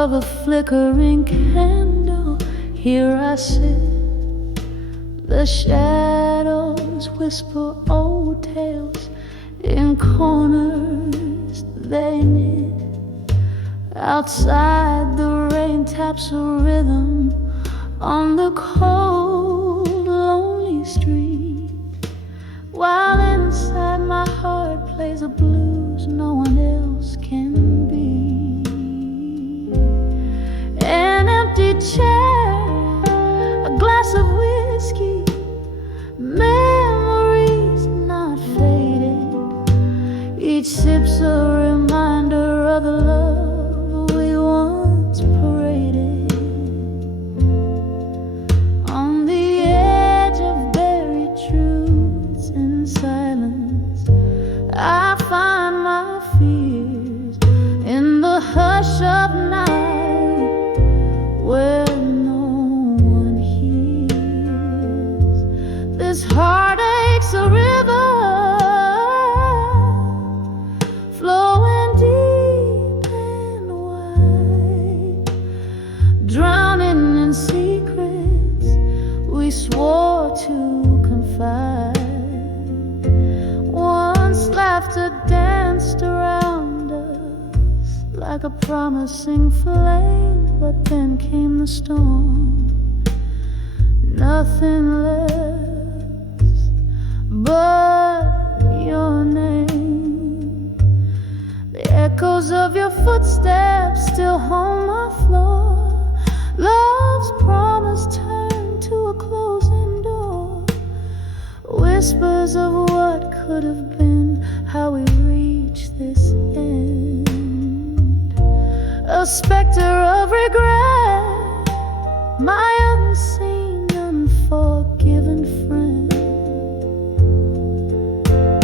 of a flickering candle. Here I sit, the shadows whisper old tales. In corners they knit. Outside the rain taps a rhythm on the cold, lonely street, while inside my heart plays a blues no one else can be. An empty chair, a glass of whiskey, memories not faded. Each sip's a reminder of the love we once paraded. On the edge of buried truths in silence, I find my fears in the hush of night, where no one hears. This heartache's a river, flowing deep and wide, drowning in secrets we swore to confide. Once laughter danced around us like a promising flame, but then came the storm. Nothing left but your name. The echoes of your footsteps still haunt my floor. Love's promise turned to a closing door. Whispers of what could have been, how we reached this end. A specter of regret, my unseen, unforgiven friend.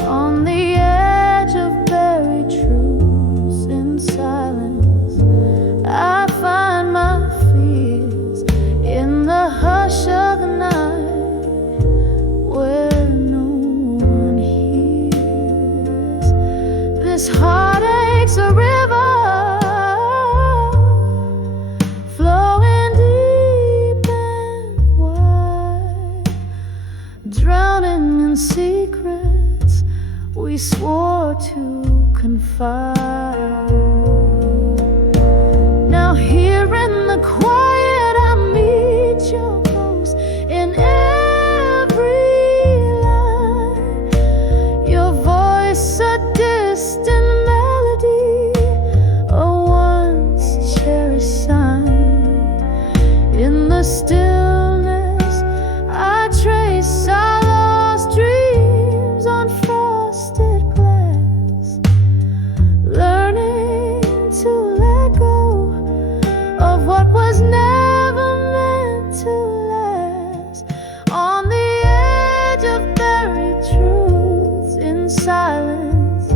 On the edge of buried truths in silence, I find my fears in the hush of the night, where no one hears. This heartache's a river, flowing deep and wide, drowning in secrets we swore to confide. Now here in the quiet I meet your ghost in every line. Your voice a distant melody, a once cherished sign. In the stillness I trace our lost dreams on frosted glass, learning to let go of what was never meant to last. On the edge of buried truths in silence,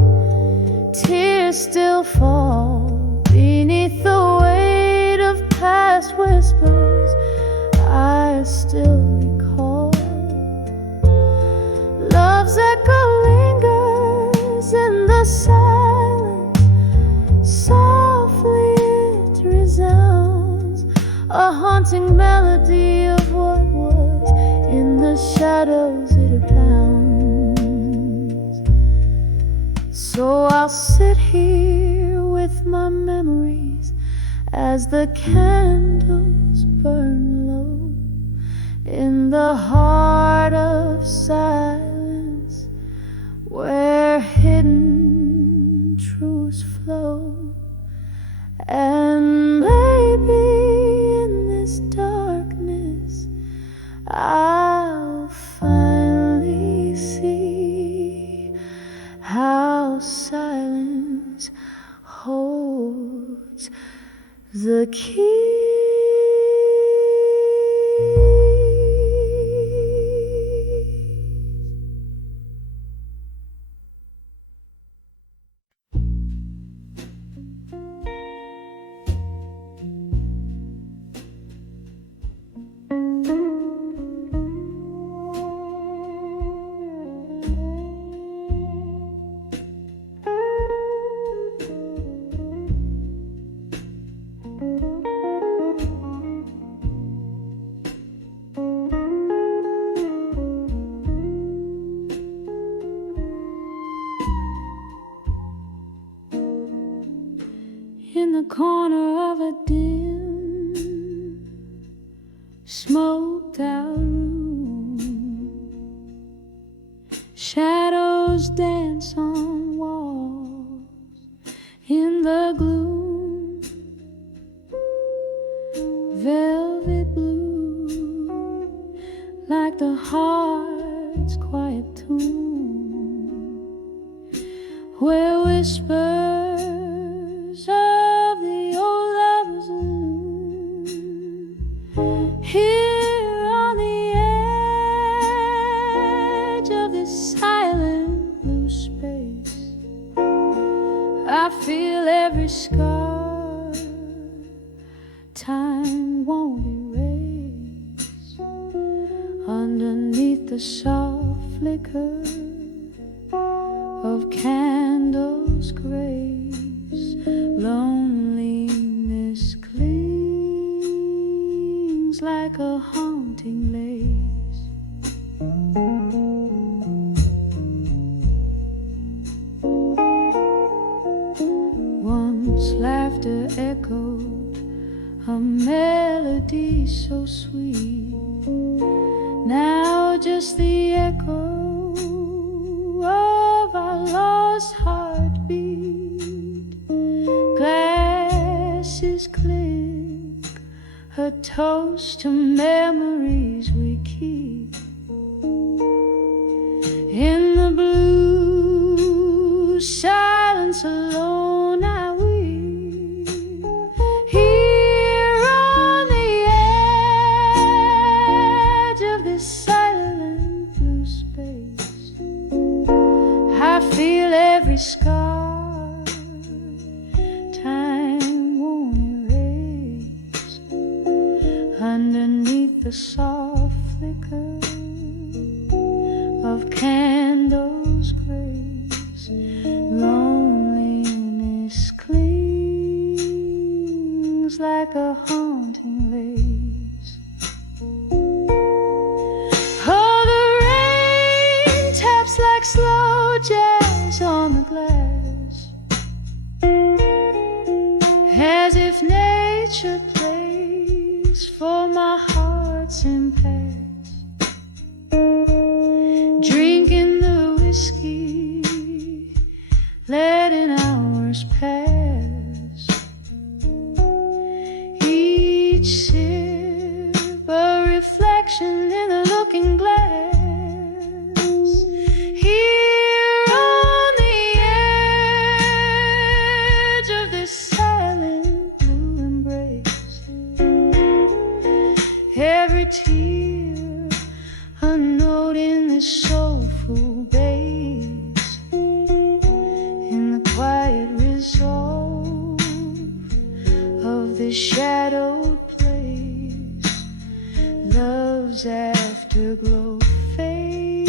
tears still fall beneath the weight of past whispers I still recall. Love's echo lingers in the silence, softly it resounds, a haunting melody of what was. In the shadows it abounds. So I'll sit here with my memories as the candles burn low, in the heart of silence, where hidden truths flow. And maybe in this darkness I'll finally see how silence holds the key. Thank you. corner of a dim, smoked out room. Shadows dance on walls in the gloom. Velvet blue, like the heart's quiet tomb, where whispers of the old lovers loom. Here on the edge of this silent blue space, I feel every scar time won't erase. Underneath the soft flicker of candles' grace, loneliness clings like a haunting lace. Once laughter echoed a melody so sweet, now just the echo of our lost heartbeat. Glasses clink, a toast to memories we keep. In the blue silence alone I weep. Here on the edge of this silent blue space, I feel every scar time won't erase. Underneath the soft flicker of candles' grace, loneliness clings like a haunting lace. Oh, the rain taps like slow jazz on the glass, as if nature plays for my heart's impasse. Drinking the whiskey, letting hours pass. Each sip a reflection in the looking glass. Here on the edge of this silent blue embrace, every tear a note in the soulful bass. In the quiet resolve of this shadowed place, love's afterglow fades,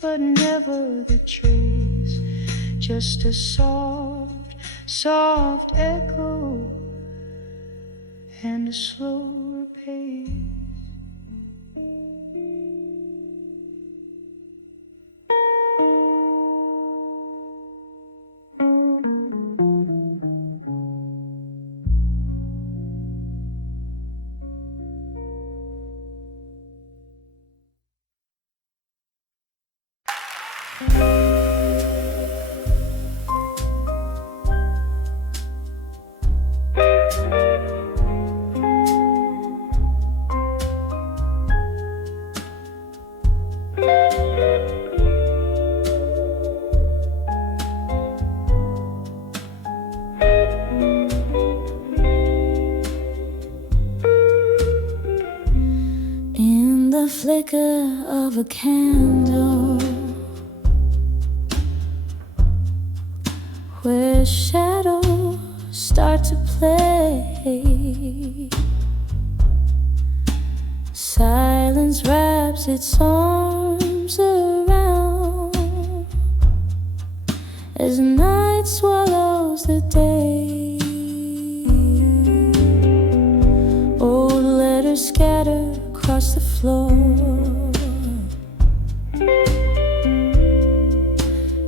but never the trace. Just a soft, soft echo and a slower pace. In the flicker of a candle, where shadows start to play, silence wraps its arms around as night swallows the day. Old letters scatter across the floor,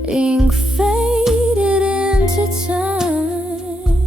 ink faded into time.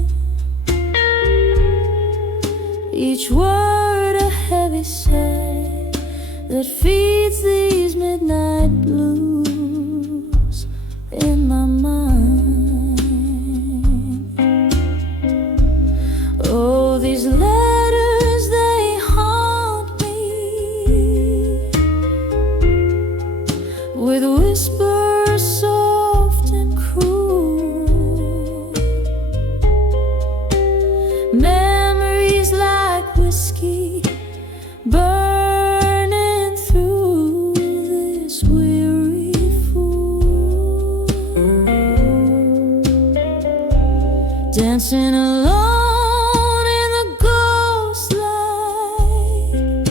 dancing alone in the ghost light,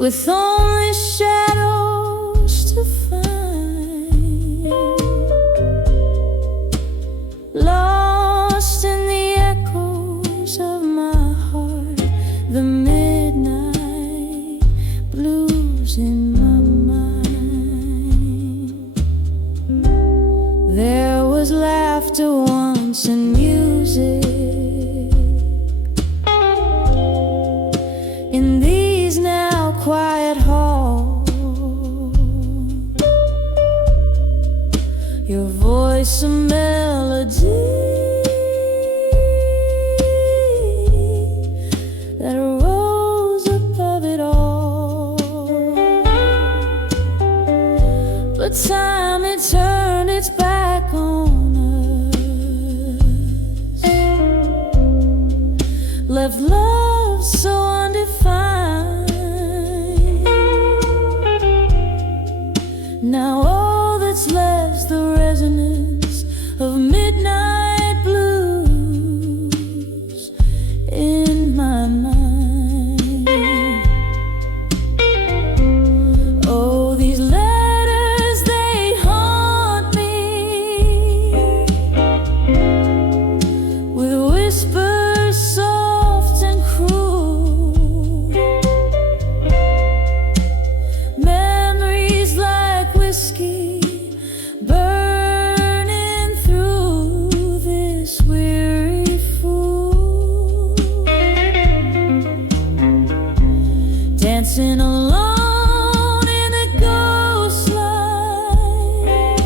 with only shadows to find, lost in the echoes of my heart, the midnight blues in my mind. There was laughter once and music in these now quiet halls. Your voice a melody that rose above it all. But time had turned its back on us, left love so undefined. Now all that's left's the resonance of midnight blues in my mind. Oh, these letters, they haunt me with whispers soft and cruel, memories like whiskey burning through this weary fool, dancing alone in a ghost light,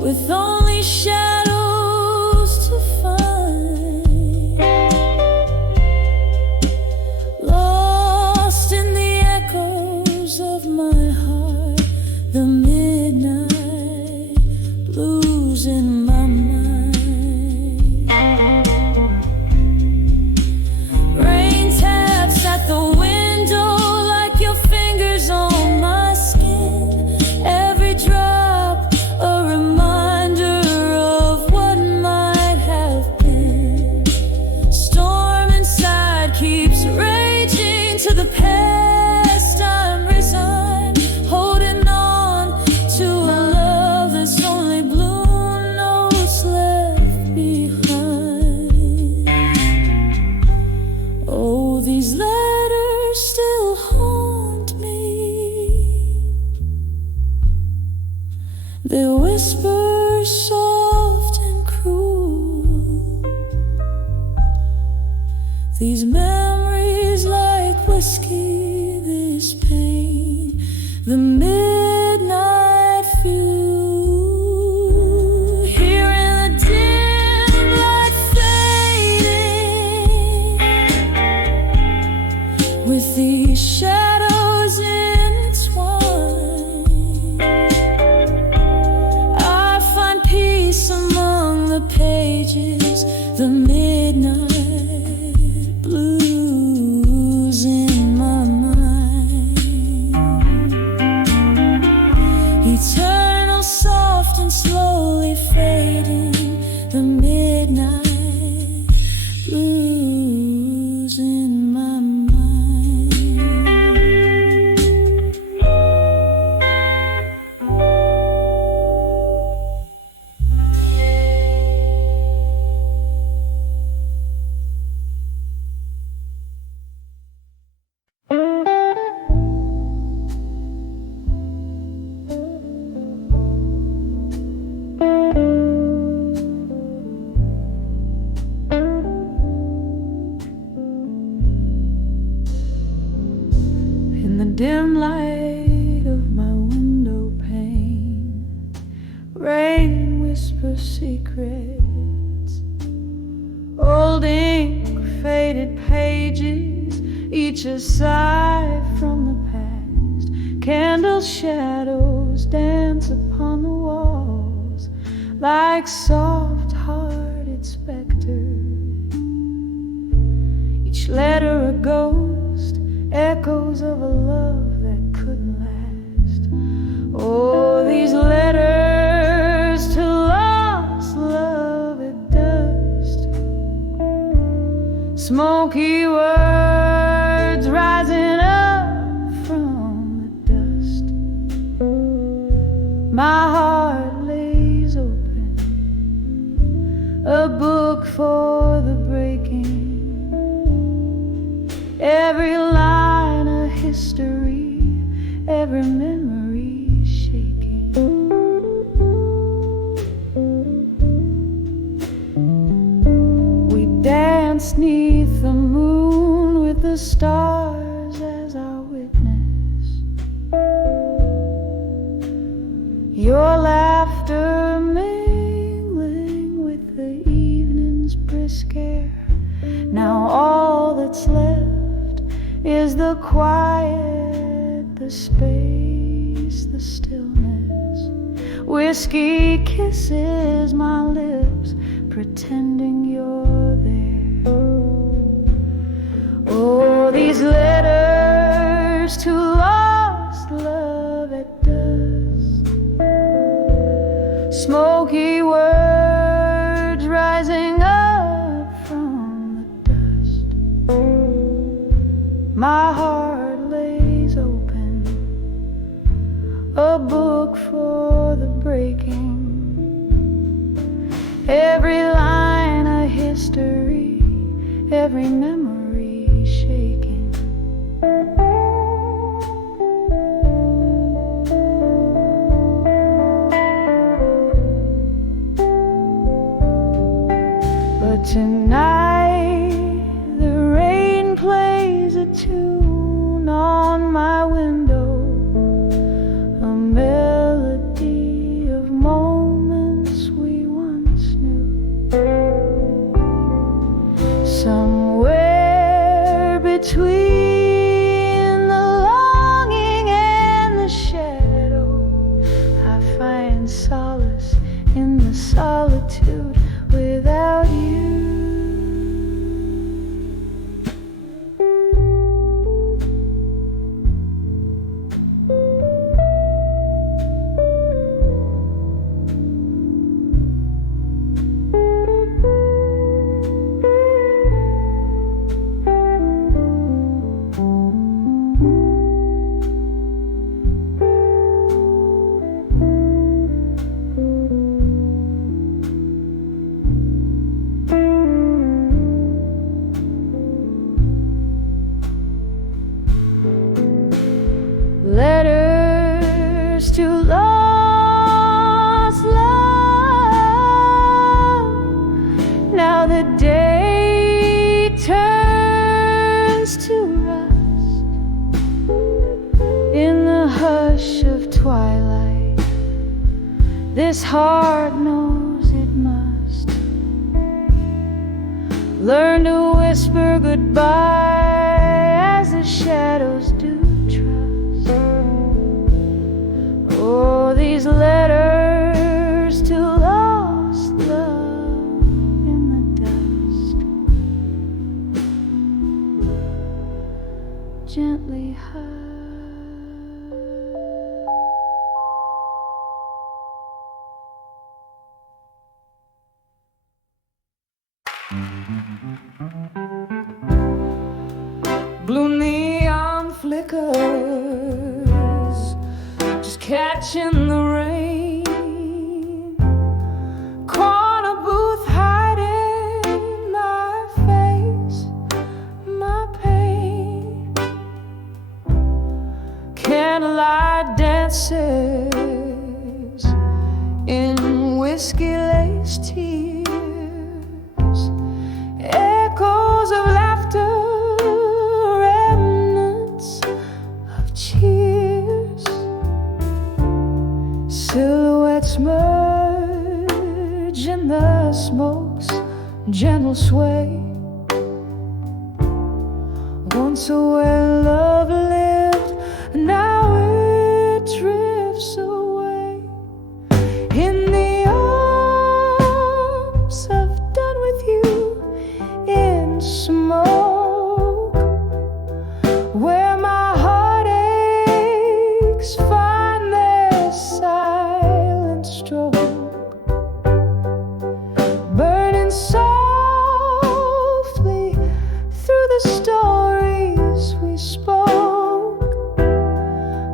with only shadows to find, lost in the echoes of my heart, the midnight blues in my mind. Rain taps at the window like your fingers on my skin, every drop a reminder of what might have been. Storm inside keeps raging to the past. I'm resigned, holding on to a love that's only blue notes left behind. Oh, these letters still haunt me, their whispers soft and cruel, these memories like whiskey, this pain, the midnight fuel, here in the dim light fading, with these shadows entwined. I find peace among the pages, the midnight blues in my mind. Eternal, soft and slowly fading, the midnight blues in my mind. In the dim light of my window pane, rain whispers secrets, old ink, faded pages, each a sigh from the past. Candle shadows dance upon the walls like soft-hearted specters, each letter a ghost, echoes of a love that couldn't last. Oh, these letters to lost love. My heart lays open, a book for the breaking. Every line a history, every memory shaking. We danced 'neath the moon with the stars as our witness. Your laughter mingling with the evening's brisk air. Now all that's left is the quiet, the space, the stillness. Whiskey kisses my lips, pretending you're there. Oh, these letters to lost love at dusk, smoky words rising up from the dust. My heart lays open, a book for the breaking. Every line a history, every memory shaking. But tonight the rain plays a tune on my window, a melody of moments we once knew. Somewhere between the longing and the shadow, I find solace in the solitude without you. Letters to lost love. Now the day turns to rust. In the hush of twilight, this heart knows it must learn to whisper goodbye as the shadows do. Oh, these letters to lost love in the dusk, gently hush. Blue neon flickers, catching the rain. Corner booth hiding my face, my pain. Candlelight dances in whiskey-laced tears. Echoes of laughter, remnants of cheers. Silhouettes merge in the smoke's gentle sway. Once where love lived, now it drifts away. In the arms I've done with you, in smoke, where my heartaches find their silent stroke, burning softly through the stories we spoke,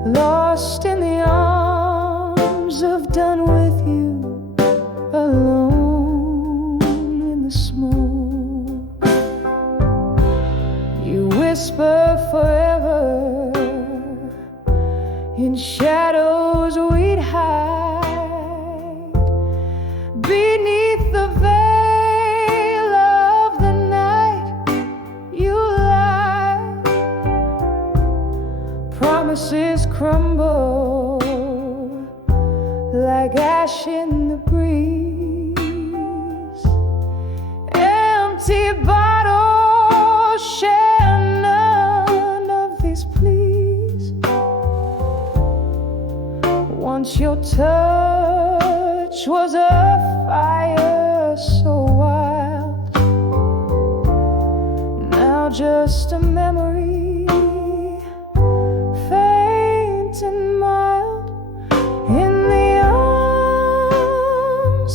lost in the arms arms of done with you, alone in the smoke. You whisper forever in shadows we'd hide beneath the veil of the night. You lie, promises crumble like ash in the breeze. Empty bottles share none of these pleas. Once your touch was a fire so wild, now just a memory, faint and mild. In the arms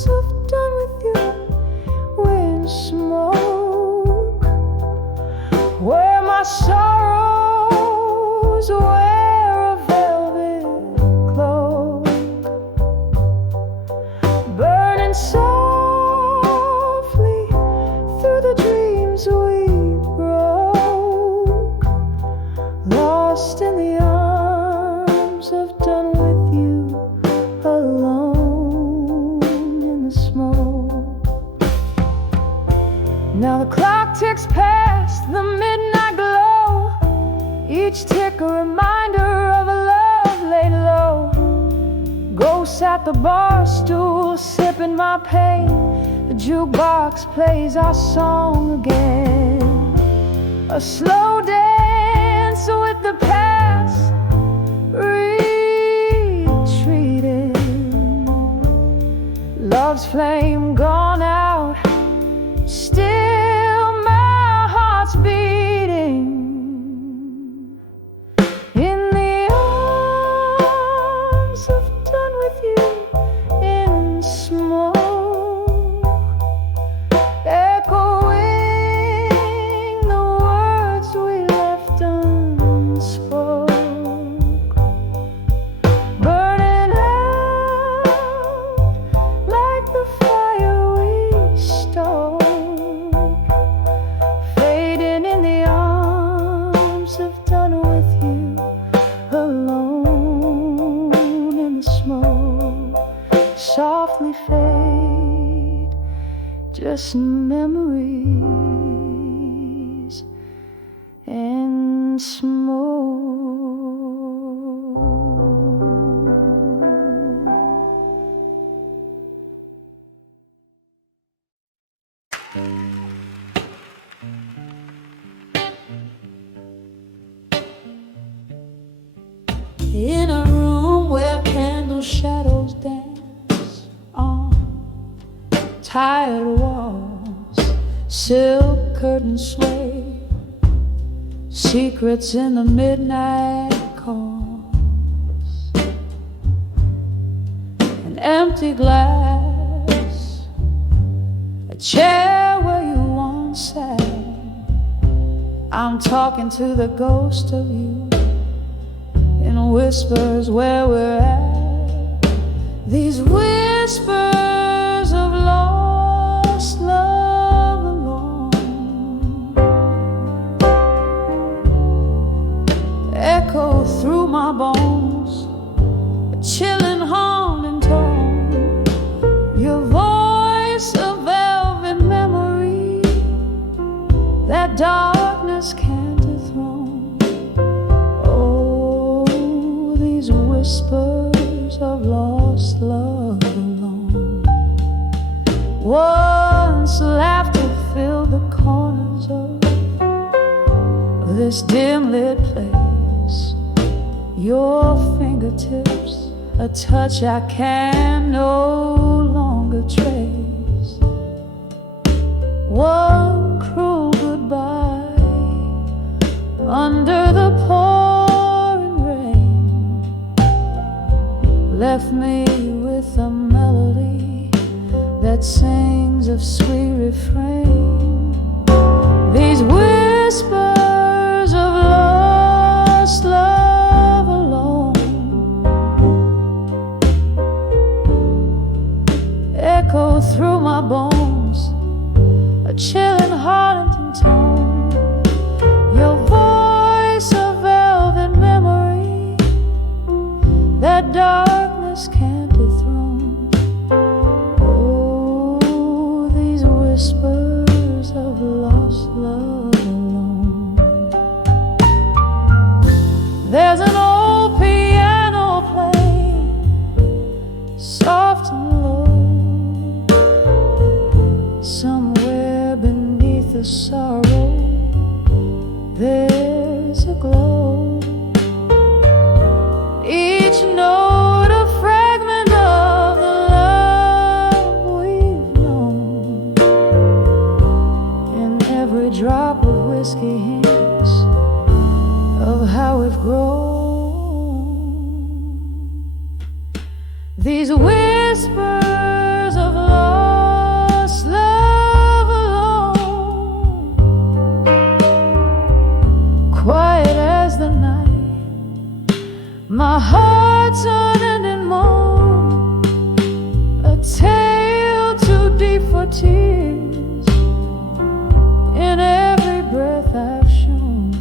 of done with you, we're in smoke, where my sorrows wear a velvet cloak, burning softly through the dreams we broke, lost in the arms of done with you, alone in the smoke. Now the clock ticks past the midnight glow, each tick a reminder of a love laid low. Ghosts at the bar stool sipping my pain, the jukebox plays our song again. A slow dance with the past, retreating. Love's flame gone out, still my heart's beating. In the arms of done with you, in smoke, echoing the words we left unspoke, burning out like the fire we stoked, fading in the arms of done with you, alone in the smoke. Softly fade, just memories and smoke. In a room where candle shadows dance on tired walls, silk curtains sway, secrets in the midnight calls. An empty glass, a chair where you once sat. I'm talking to the ghost of you in whispers where we're at. These whispers of lost love alone echo through my bones, a chilling haunting tone. Your voice, a velvet memory that darkness can't dethrone. Oh, these whispers of lost love alone. Once laughter filled the corners of this dim lit place. Your fingertips, a touch I can no longer trace. One cruel goodbye under the pouring rain left me with a melody that sings of sweet refrain. These whispers of lost love alone through my bones, a chilling haunting tone. Your voice, a velvet memory that darkness can't dethrone. Oh, these whispers of lost love alone. There's an old piano playing, soft and low, somewhere beneath the sorrow. There's a glow. Each note a fragment of the love we've known, and every drop of whiskey hints of how we've grown. These whispers of lost love alone, quiet as the night, my heart's unending moan, a tale too deep for tears in every breath I've shown.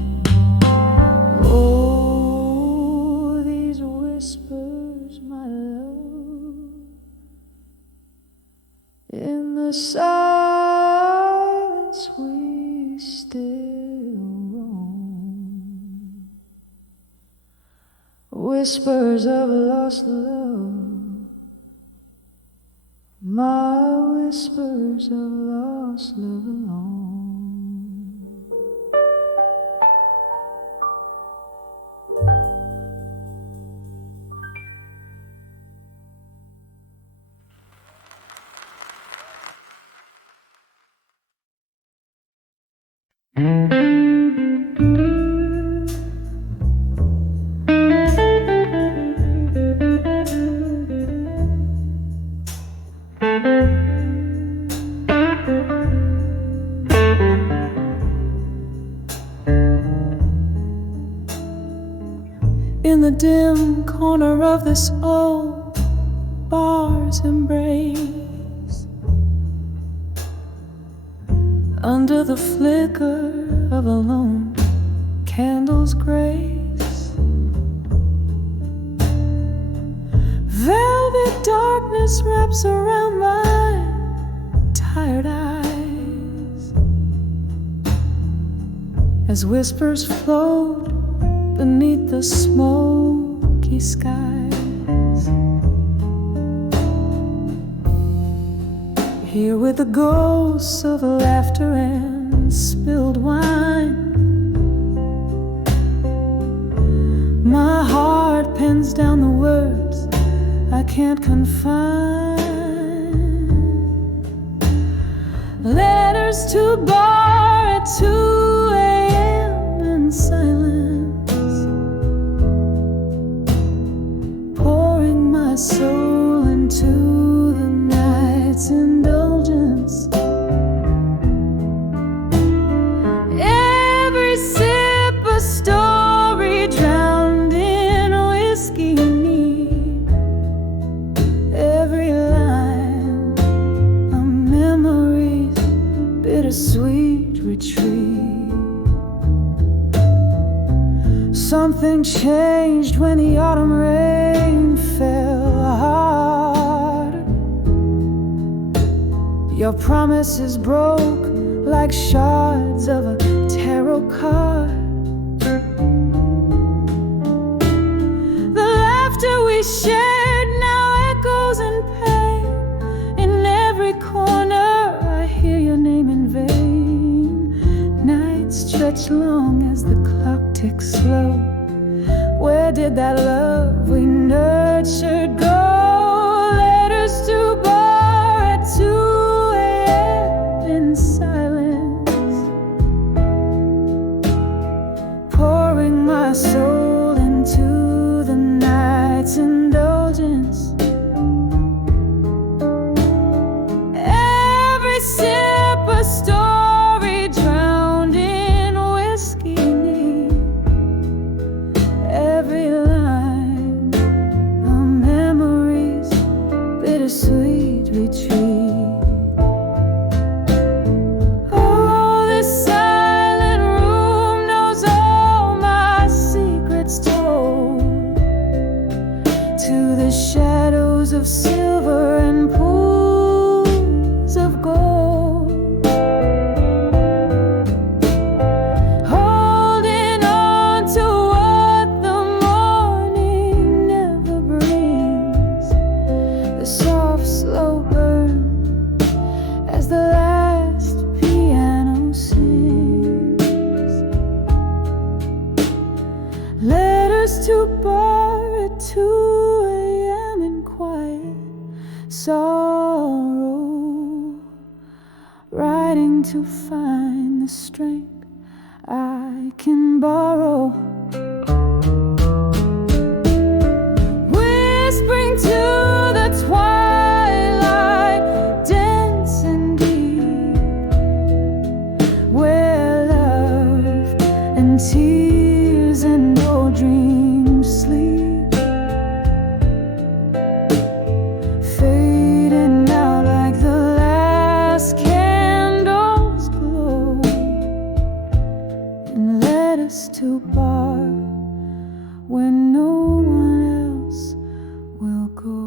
Oh, these whispers, my love, in the silence we still roam. Whispers of lost love, my whispers of lost love alone. In the dim corner of this old bar's embrace, under the flicker of a lone candle's grace, velvet darkness wraps around my tired eyes, as whispers float beneath the smoky skies. Here with the ghosts of laughter and spilled wine, my heart pens down the words I can't confine. Letters to bar at 2 a.m. in silence, pouring my soul into the night's indulgence. Every sip a story drowned in whiskey neat, every line a memory's bittersweet retreat. Something changed when the autumn rain fell hard. Your promises broke like shards of a tarot card. The laughter we shared now echoes in pain. In every corner I hear your name in vain. Nights stretch long as the clock ticks slow. Where did that love we nurtured go? Letters to bar at 2 a.m. in silence, pouring my soul into the night's indulgence. to the shadows of silver and pools of gold, holding on to what the morning never brings, the soft slow burn as the last piano sings. Letters to bar at 2 a.m. in quiet sorrow, writing to find the strength I can borrow, whispering to the twilight, dense and deep, where love and tears and old dreams sleep, fading out like the last candles glow, and led us to bar when no one else will go.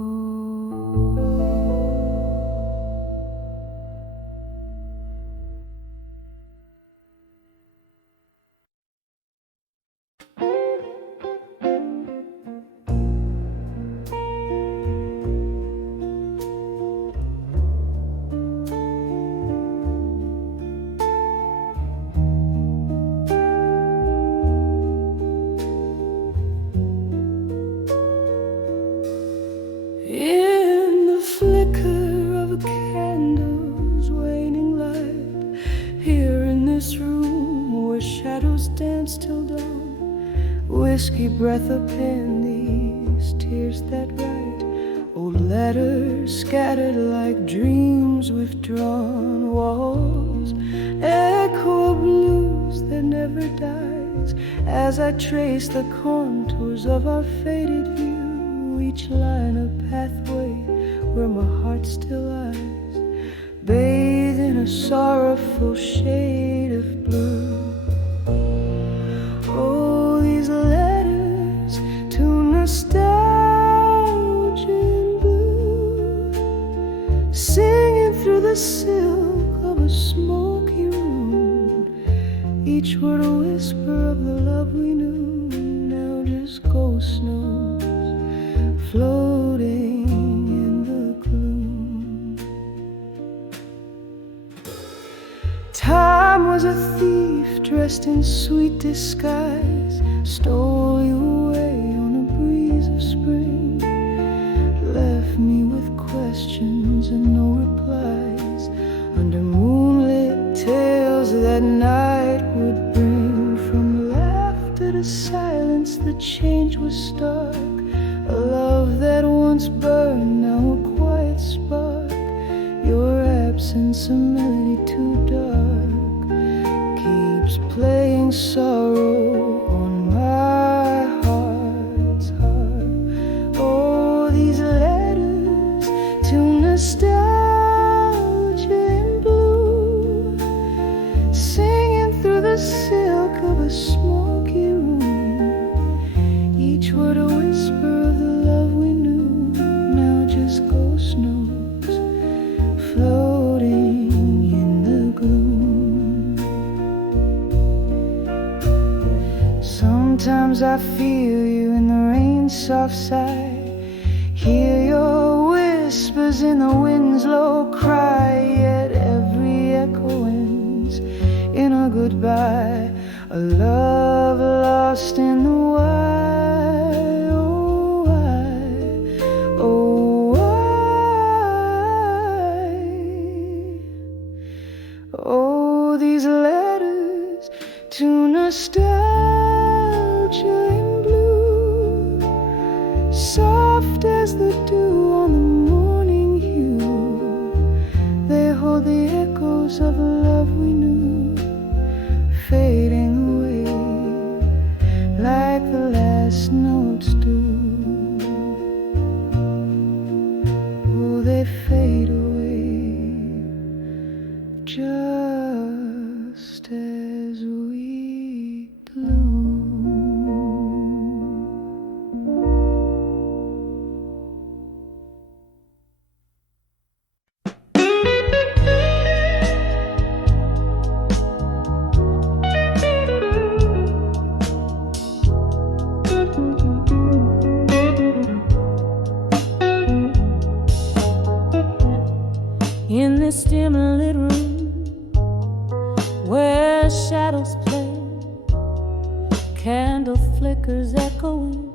In the flicker of a candle's waning light, here in this room where shadows dance till dawn, whiskey breath upin these tears that write, old letters scattered like dreams withdrawn, walls echo a blues that never dies, as I trace the contours of our faded view, each line a pathway where my heart still lies, bathed in a sorrowful shade of blue. Oh, these letters to nostalgia and blue, singing through the silk of a smoky room, each word a whisper of the love we knew, now just ghost notes floating in the gloom. Time was a thief dressed in sweet disguise, stole you away on a breeze of spring, left me with questions and no replies, under moonlit tales that night would bring. From laughter to silence the change was stark, a love that once burned, now a quiet spark, your absence a melody too dark, keeps playing sorrow on my heart's harp. Oh, these letters to nostalgia in blue, singing through the silk of a smoky room, each word a whisper of the love we knew, now just ghost notes floating in the gloom. Sometimes I feel you in the rain's soft sigh, hear your whispers in the wind's low cry, yet every echo ends in a goodbye, a love lost in the wild. Oh, these letters to nostalgia in blue, soft as the dew on the morning hue, they hold the echoes of a love we knew, fading away like the last notes do. Oh, they fade away just as we gloom. this dim-lit room where shadows play, candle flickers echoing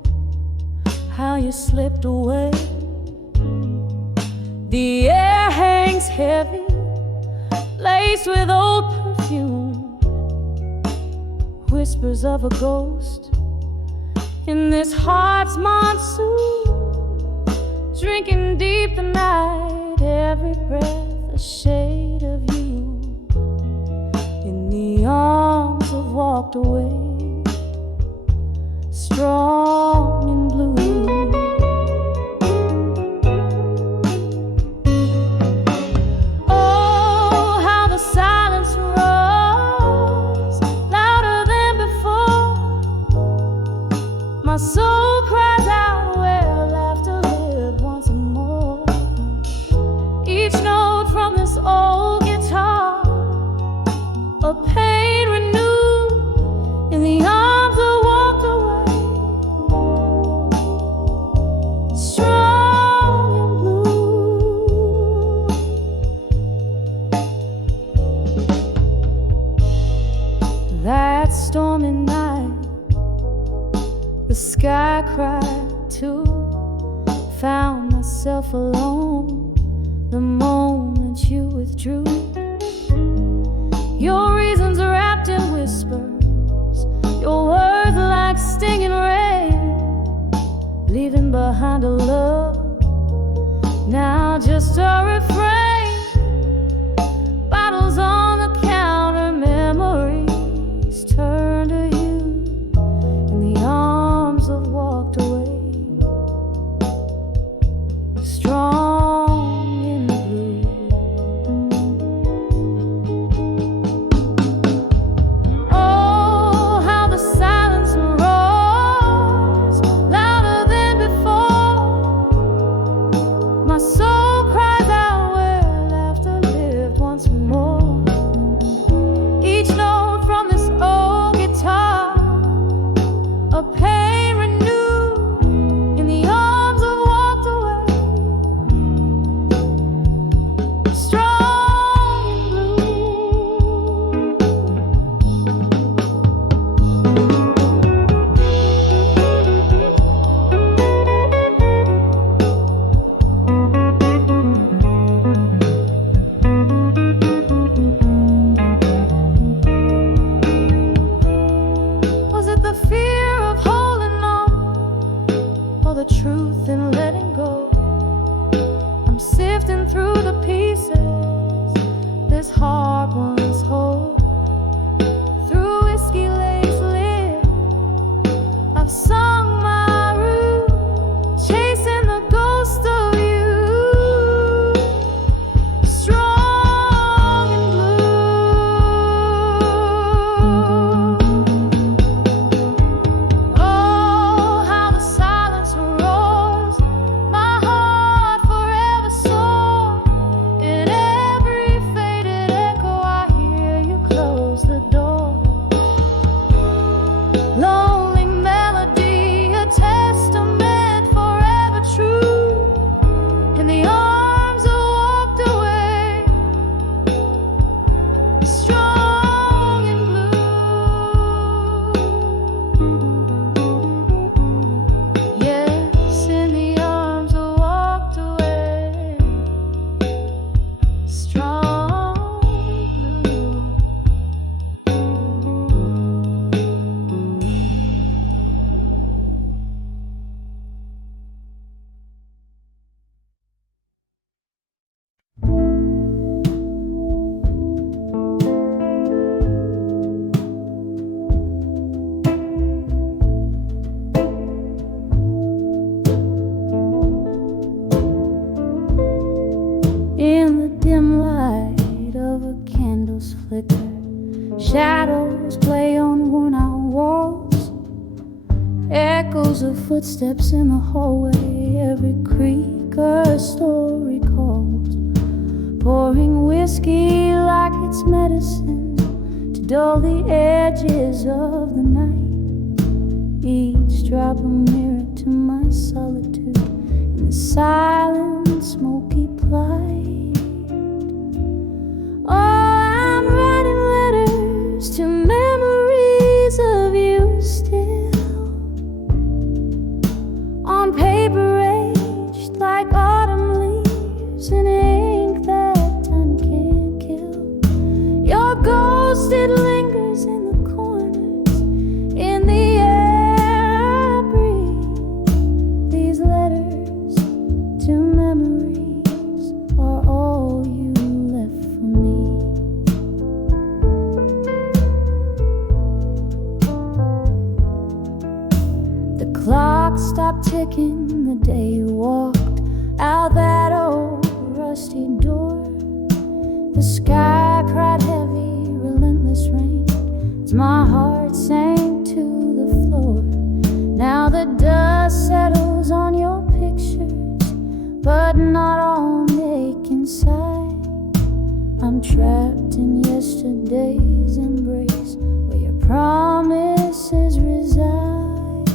how you slipped away. The air hangs heavy, laced with old perfume, whispers of a ghost in this heart's monsoon, drinking deep the night, every breath a shade of you. In the arms of walked away, strong and blue. Oh, how the silence roars louder than before. My soul cries out where laughter lived once more. Each note from this old guitar, a pain renewed in the arms that walked away, strong and blue. That stormy night, the sky cried too. Found myself alone the moment you withdrew. Your reasons are wrapped in whispers, your words like stinging rain, leaving behind a love now just a refrain. Bottles on the counter, memories turn to you in the arms of walked away, strong in blue. Oh, how the silence roars louder than before. My soul cries out where laughter lived once more. Each note from this old guitar, a pain renewed in the arms of walked away, strong and blue. Was it the fear of holding on, or the truth in letting go? I'm sifting through the pieces this heart once whole. Through whiskey-laced lips, I've sung my rue, chasing the ghost of you, strong and blue. Oh, how the silence roars, my heart forever sore. In every faded echo, I hear you close the door. Lonely melody, a testament forever true. In the arms that walked away, strong and blue. Yes, in the arms that walked away, strong and blue. In the dim light of a candle's flicker, shadows play on worn-out walls, echoes of footsteps in the hallway, every creak a story calls, pouring whiskey like it's medicine to dull the edges of the night. Each drop a mirror to my solitude in the silent, smoky plight. day's embrace, where your promises reside.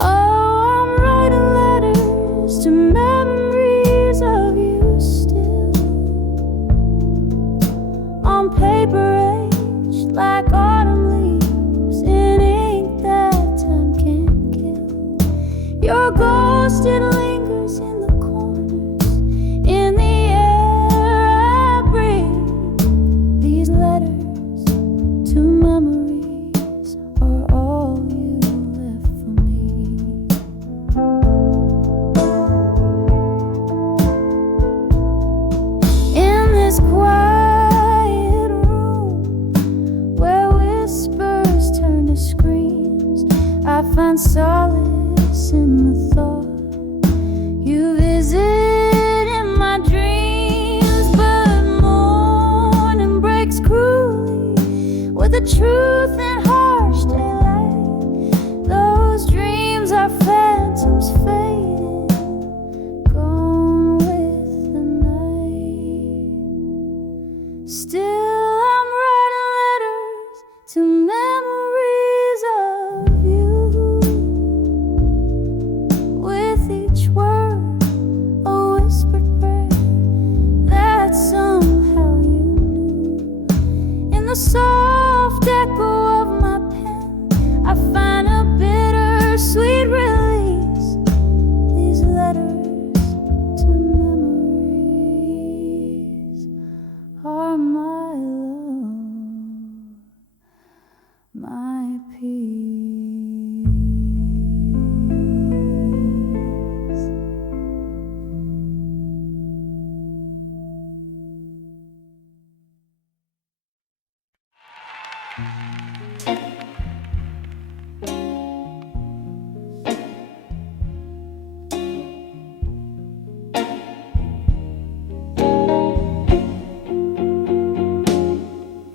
Oh, I'm writing letters to memories of you still, on paper aged like autumn leaves, in ink that time can't kill. Your ghost, it lingers in the corners, in the air I breathe. These letters to memories are all you left for me. In this quiet room where whispers turn to screams, I find solace in the thought you visit in my dreams. But morning breaks cruelly with the truth and harsh daylight. Those dreams are phantoms fading, gone with the night. Still I'm writing letters to memories of you, with each word a whispered prayer that somehow you knew. In the soft echo of my pen, I find a bittersweet release. These letters to memories are my love, my peace.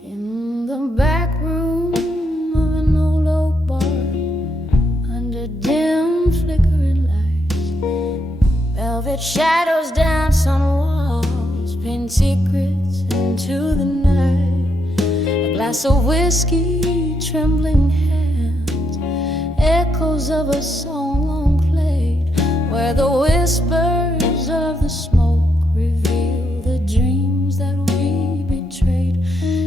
In the back room of an old oak barn, under dim flickering lights, velvet shadows dance on walls, pin secrets into the night. A glass of whiskey, trembling hands, echoes of a song long played, where the whispers of the smoke reveal the dreams that we betrayed.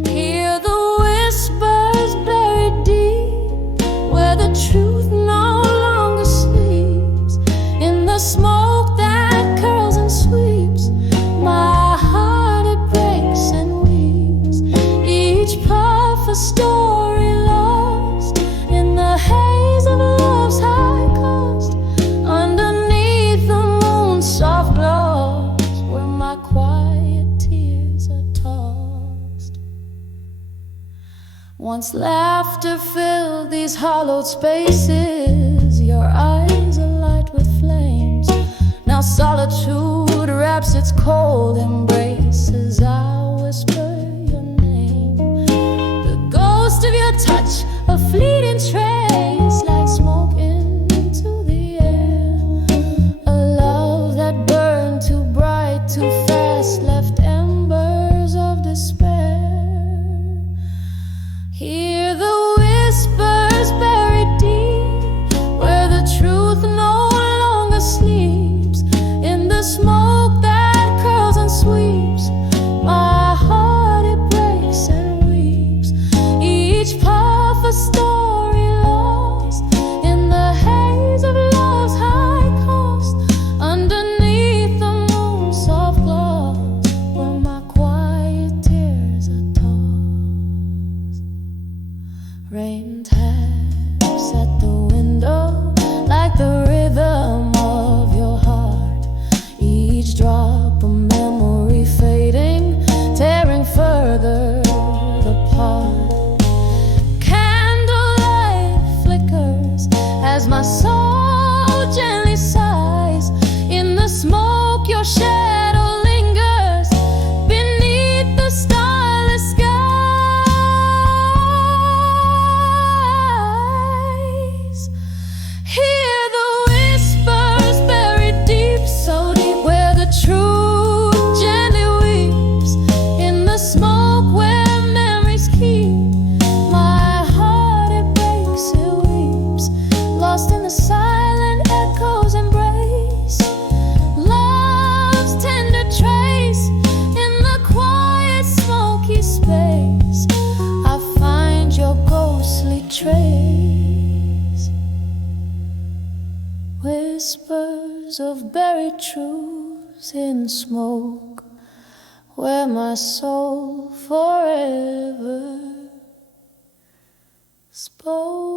Hear the whispers buried deep, where the truth no longer sleeps. In the smoke that curls and sweeps, my heart it breaks and weeps. Each puff a story lost in the haze of love's high cost. Underneath the moon's soft glows, where my quiet tears are tossed. Once laughter filled these hollowed spaces, your eyes alight with flames. Now solitude wraps its cold embrace as I whisper your name. The ghost of your touch, a fleeting trace, like smoke into the air. A love that burned too bright, too fast, left embers of despair. Hear the whispers buried deep, where the truth no longer sleeps. In the smoke that curls and sweeps, my heart it breaks and weeps. Each puff a story years of buried truths in smoke, where my soul forever spoke.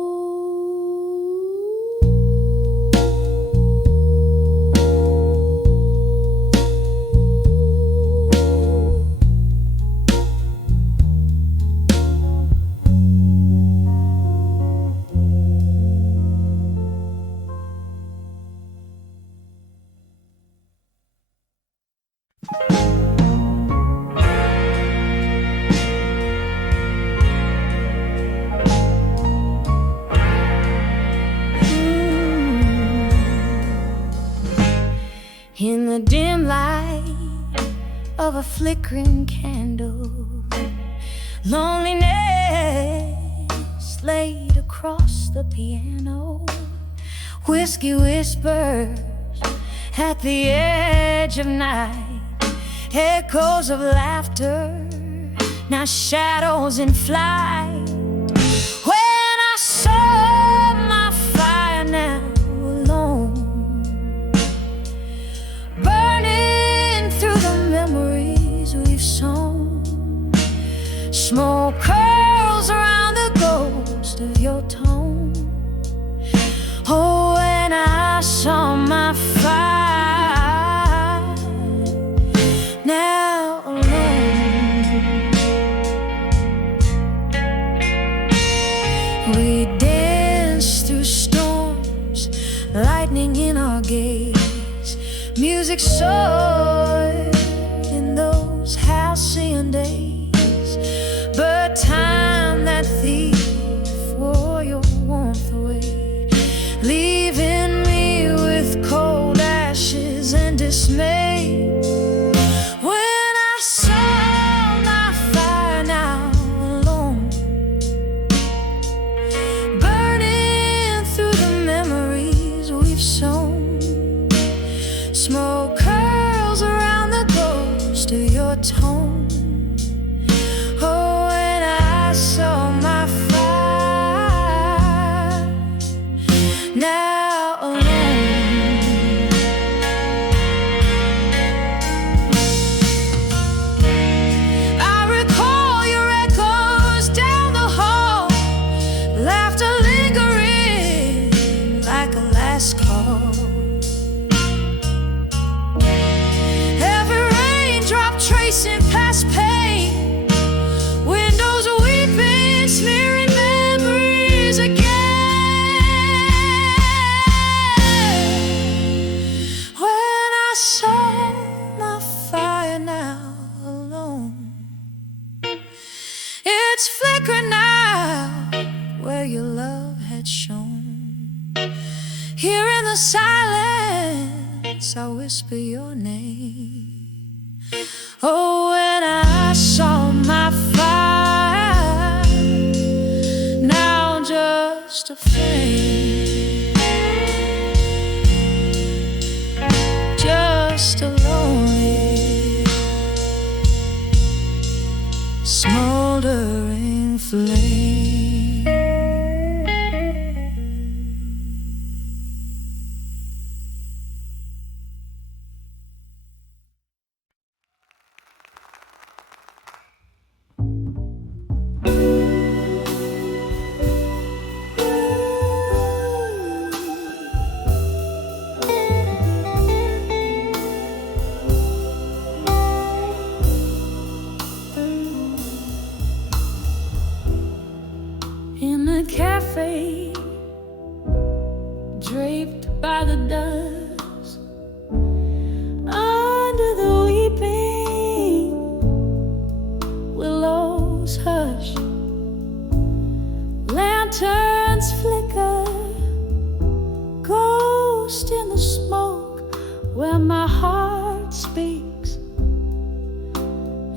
In the dim light of a flickering candle, loneliness laid across the piano, whiskey whispers at the edge of night, echoes of laughter, now shadows in flight. When I saw my fire now alone, burning through the memories we've sown, smoke curls around the ghost of your tone. Oh, when I saw my fire now alone, we danced through storms, lightning in our gaze, music soared in those halcyon days. But time, that thief, wore your warmth away, leaving me with cold ashes and dismay. When I saw my fire now alone, burning through the memories we've sown, smoke curls around the ghost of your tone. Oh, when I saw my fire now alone, I recall your echoes down the hall, laughter lingering like a last call. Every raindrop tracing past pain, windows weeping, smearing memories again. When I saw my fire now alone, it's flickering now where your love had shone. Here in the silence, I whisper your name. Oh, when I saw my fire now just a flame, just a lonely, smoldering flame. In a cafe, draped by the dust, under the weeping willows hush, lanterns flicker, ghost in the smoke where my heart speaks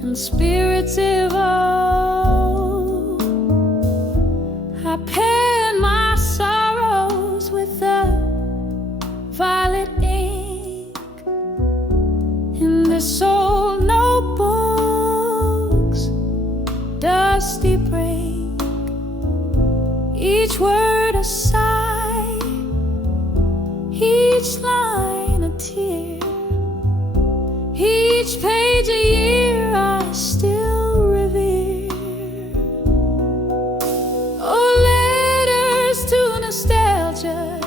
and spirits evoke. I pen my sorrows with the violet ink in this old notebook's dusty break. Each word a sigh, each line a each page a year I still revere. Oh, letters to nostalgia,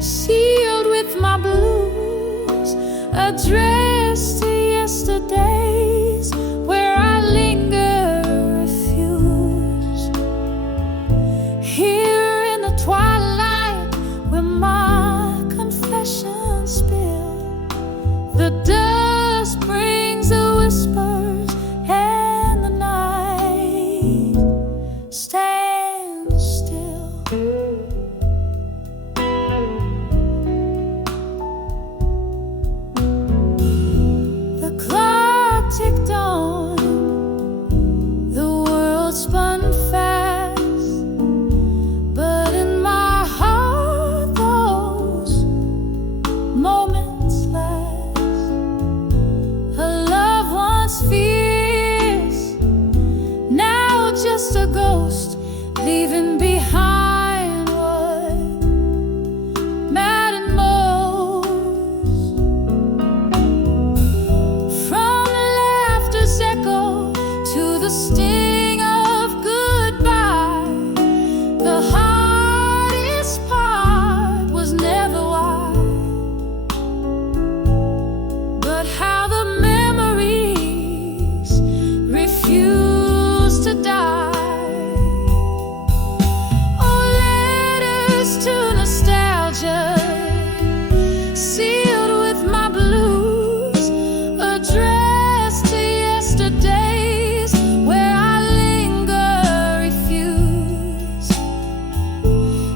sealed with my blues, addressed to yesterdays where I linger, refuse. Here in the twilight where my confessions spill, the dust brings the whispers and the night stands still. The clock ticked on, the world spun fast, but in my heart those moments last. A love once fierce, now just a ghost, leaving behind what mattered most. From the laughter's echo to the sting of goodbye, the hardest part was never why, but how the memories refuse to die. Oh, letters to nostalgia, sealed with my blues, addressed to yesterdays where I linger, refuse.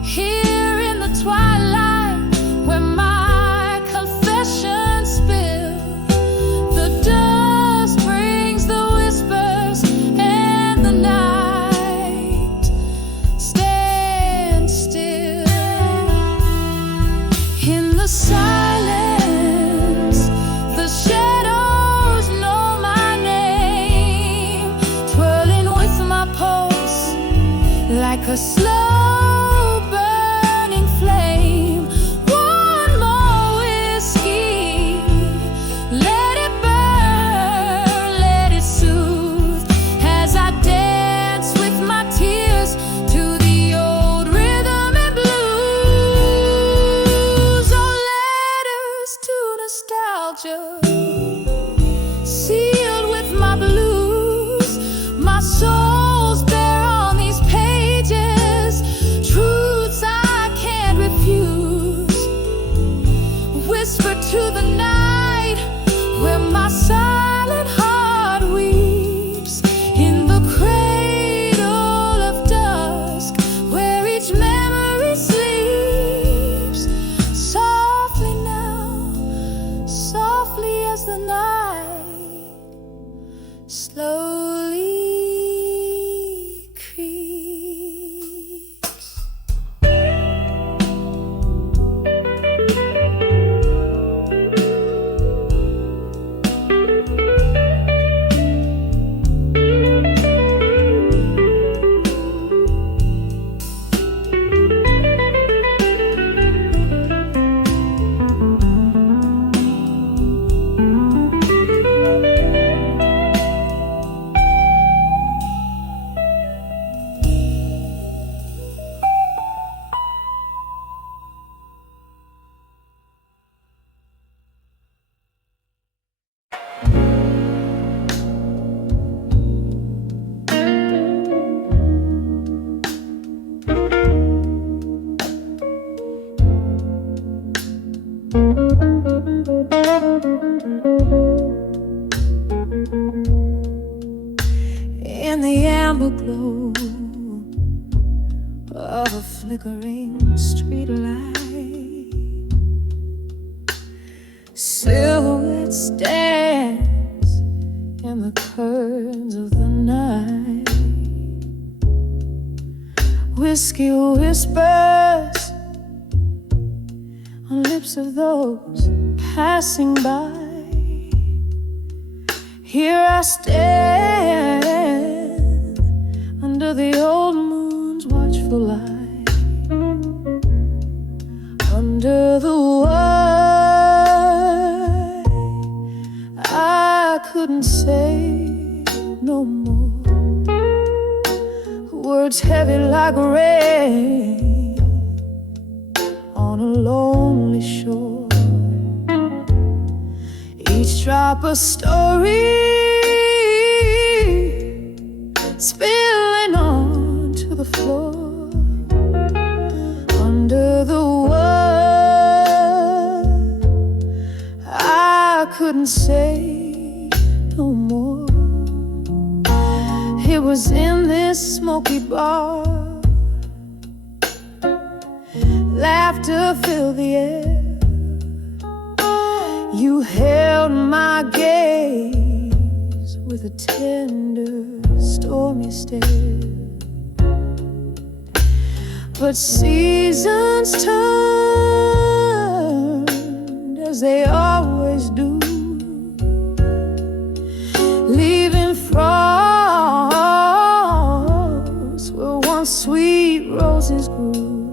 Here in the twilight where my confessions spill, the dust brings the whispers and the night stands still. In the silence, the shadows know my name, twirling with my pulse like a slow burning flame. One more whiskey, let it burn, let it soothe, as I dance with my tears to the old rhythm and blues. Oh, letters to nostalgia, sealed with my blues, my soul's bare on these pages, truths I can't refuse. Whisper to the night where my silent heart weeps, in the cradle of dusk where each memory sleeps. Softly now, softly as the night slowly creeps. In the amber glow of a flickering streetlight, silhouette stands in the curtains of the night. Whiskey whispers on lips of those passing by. Here I stand under the old moon's watchful light, under the white like rain on a lonely shore. Each drop a story spilling onto the floor. Under the world, I couldn't say no more. It was in this smoky bar, laughter filled the air. You held my gaze with a tender, stormy stare. But seasons turned, as they always do, leaving frost where once sweet roses grew.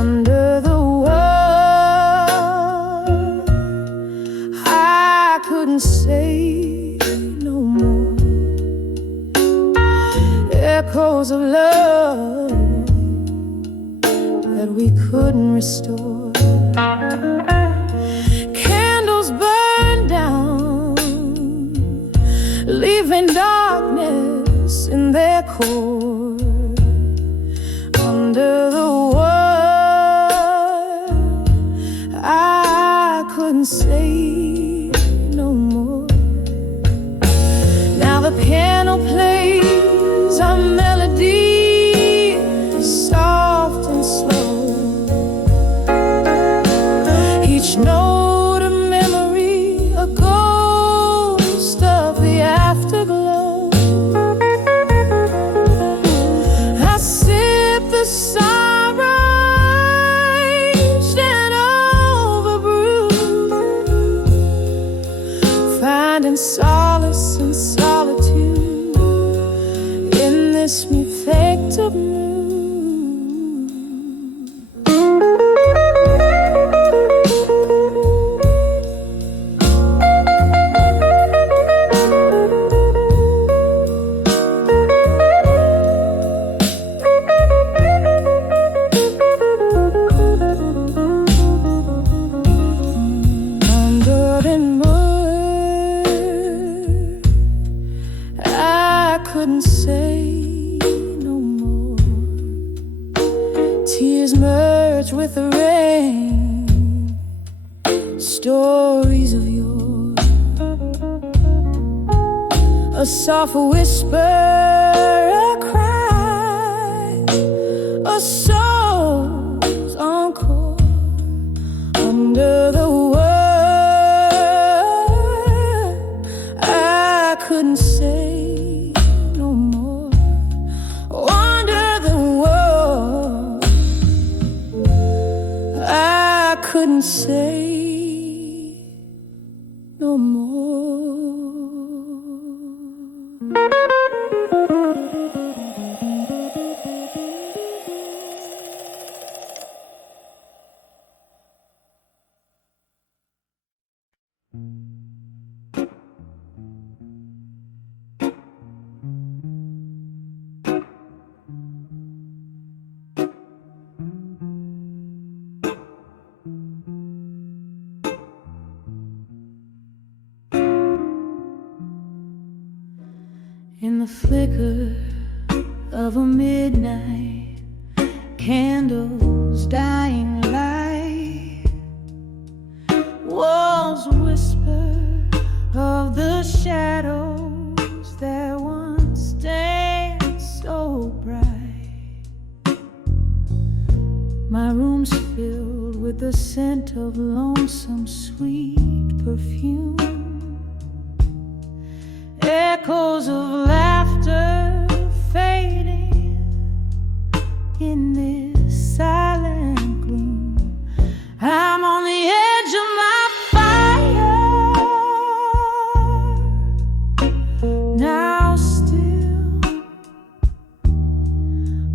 Under the world, I couldn't say no more. Echoes of love that we couldn't restore. Candles burned down, leaving darkness in their core. Under the world, I couldn't say no more. Now the piano plays a melody, soft and slow. Each note a memory, a ghost of the afterglow. I sip the sunrise and overbrew, finding solace in solitude in this effective mood. Under and mud, I couldn't say no more. Tears merged with the rain, stories of yore. A soft whisper, a cry, a soul's encore. Under the world, I couldn't say no more. Under the world, I couldn't say no more. In the flicker of a midnight, candles dying light, walls whisper of the shadows that once danced so bright. My room's filled with the scent of lonesome sweet perfume. Echoes of laughter fading in this silent gloom. I'm on the edge of my fire, now still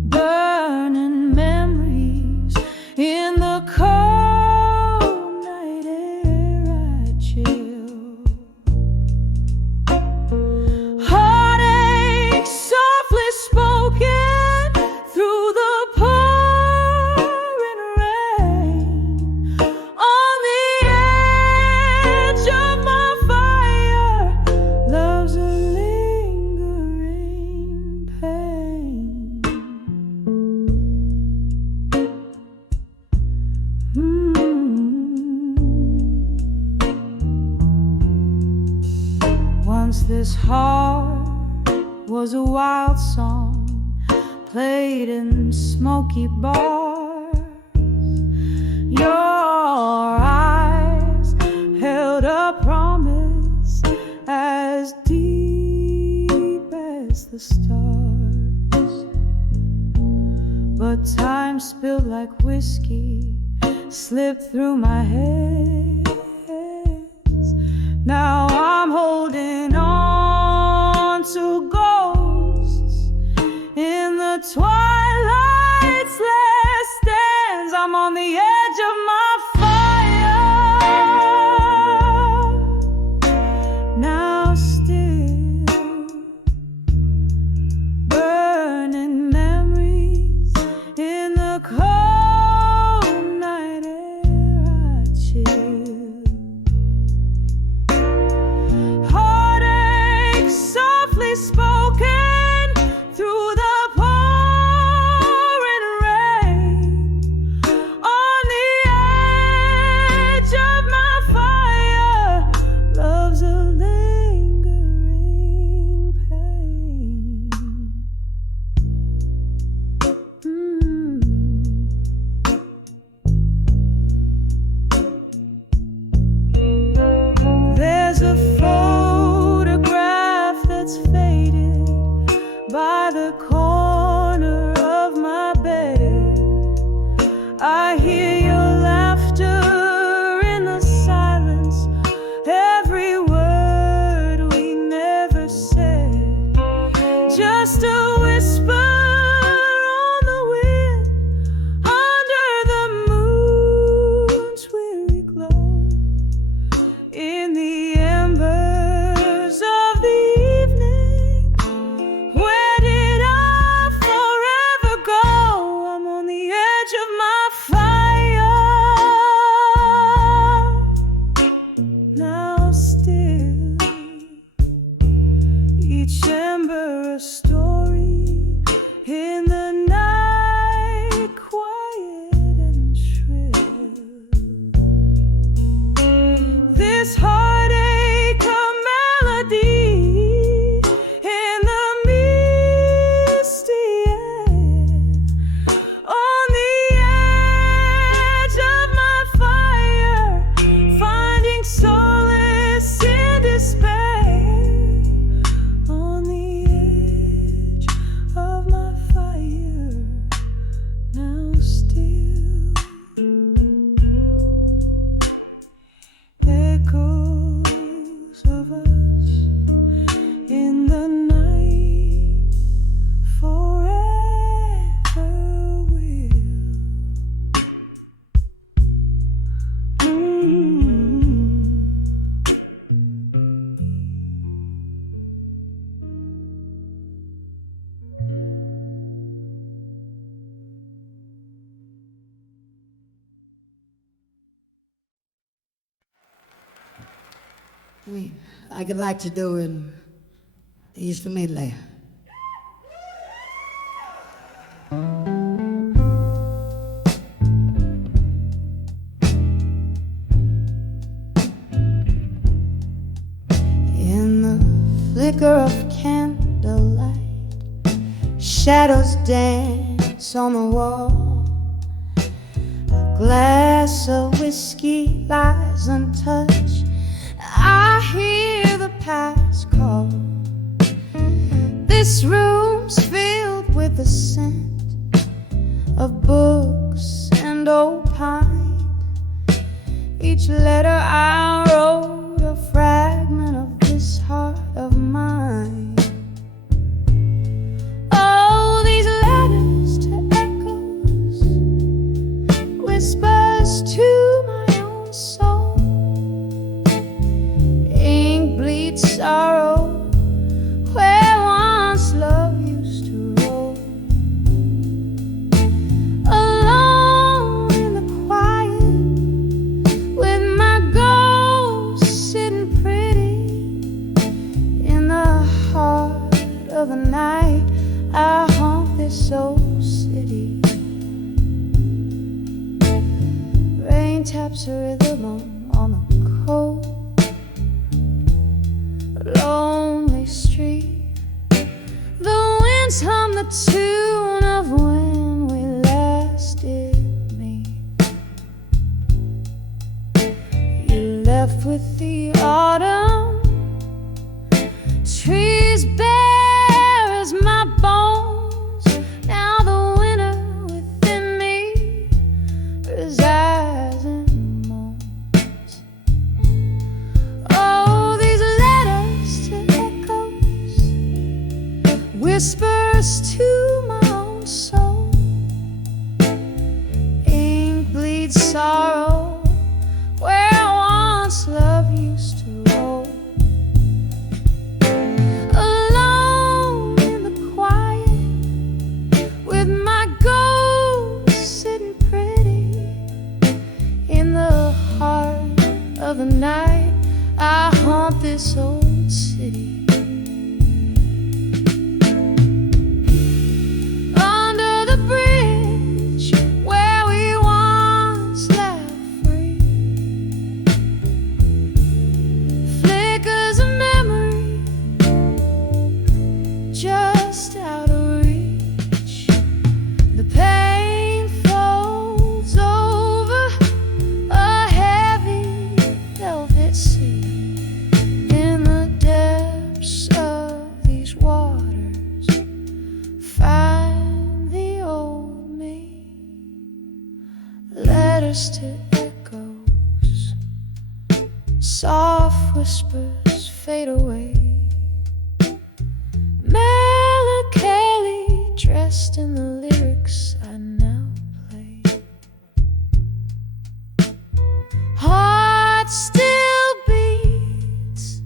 burning memories in the cold night air I chill. Heartache softly spoken this heart was a wild song played in smoky bars. Your eyes held a promise as deep as the stars, but time spilled like whiskey slipped through my hands. Now I'm holding on to ghosts in the twilight's last stands. I'm on the edge of my fire, now still burning memories in the cold night air I chill. Heartache softly spoken through the pouring rain. On the edge of my fire, love's a lingering pain. There's a photograph that's faded by the corner of my bed. I hear your laughter in the silence, every word we never said, just a whisper on the wind under the moon's weary glow. In the embers of the evening, where did I forever go? I'm on the edge of my fire, now still, each ember a story in the night, quiet and shrill. This heartache a melody in the misty air. On the edge of my fire, finding solace in despair. On the edge of my fire, now still echoes of us in the night, forever will. I could like to do in the East Medley. In the flicker of candlelight, shadows dance on the wall. A glass of whiskey lies untouched. I hear the past call. This room's filled with the scent of books and old pine. Each letter I wrote a fragment of this heart of mine. Oh, these letters to echoes, whispers to my own soul. Ink bleeds sorrow where once love used to roll. Alone in the quiet with my ghost sitting pretty in the heart of the night, I haunt this old city. Rain taps a rhythm on the cold, alone the tune of when we last did meet. You left with the autumn, trees bare as my bones. Now the winter within me resides and moans. Oh, these letters to echoes, whispers to my own soul. Ink bleeds sorrow where once love used to roll. Alone in the quiet with my ghost sitting pretty in the heart of the night, I haunt this old city. Under the bridge where we once laughed free, flickers of memory just out of reach. The pain folds over a heavy velvet sea. In the depths of these waters, find the old me. Letters to echoes, soft whispers fade away. Melancholy dressed in the lyrics I now play. Heart still beats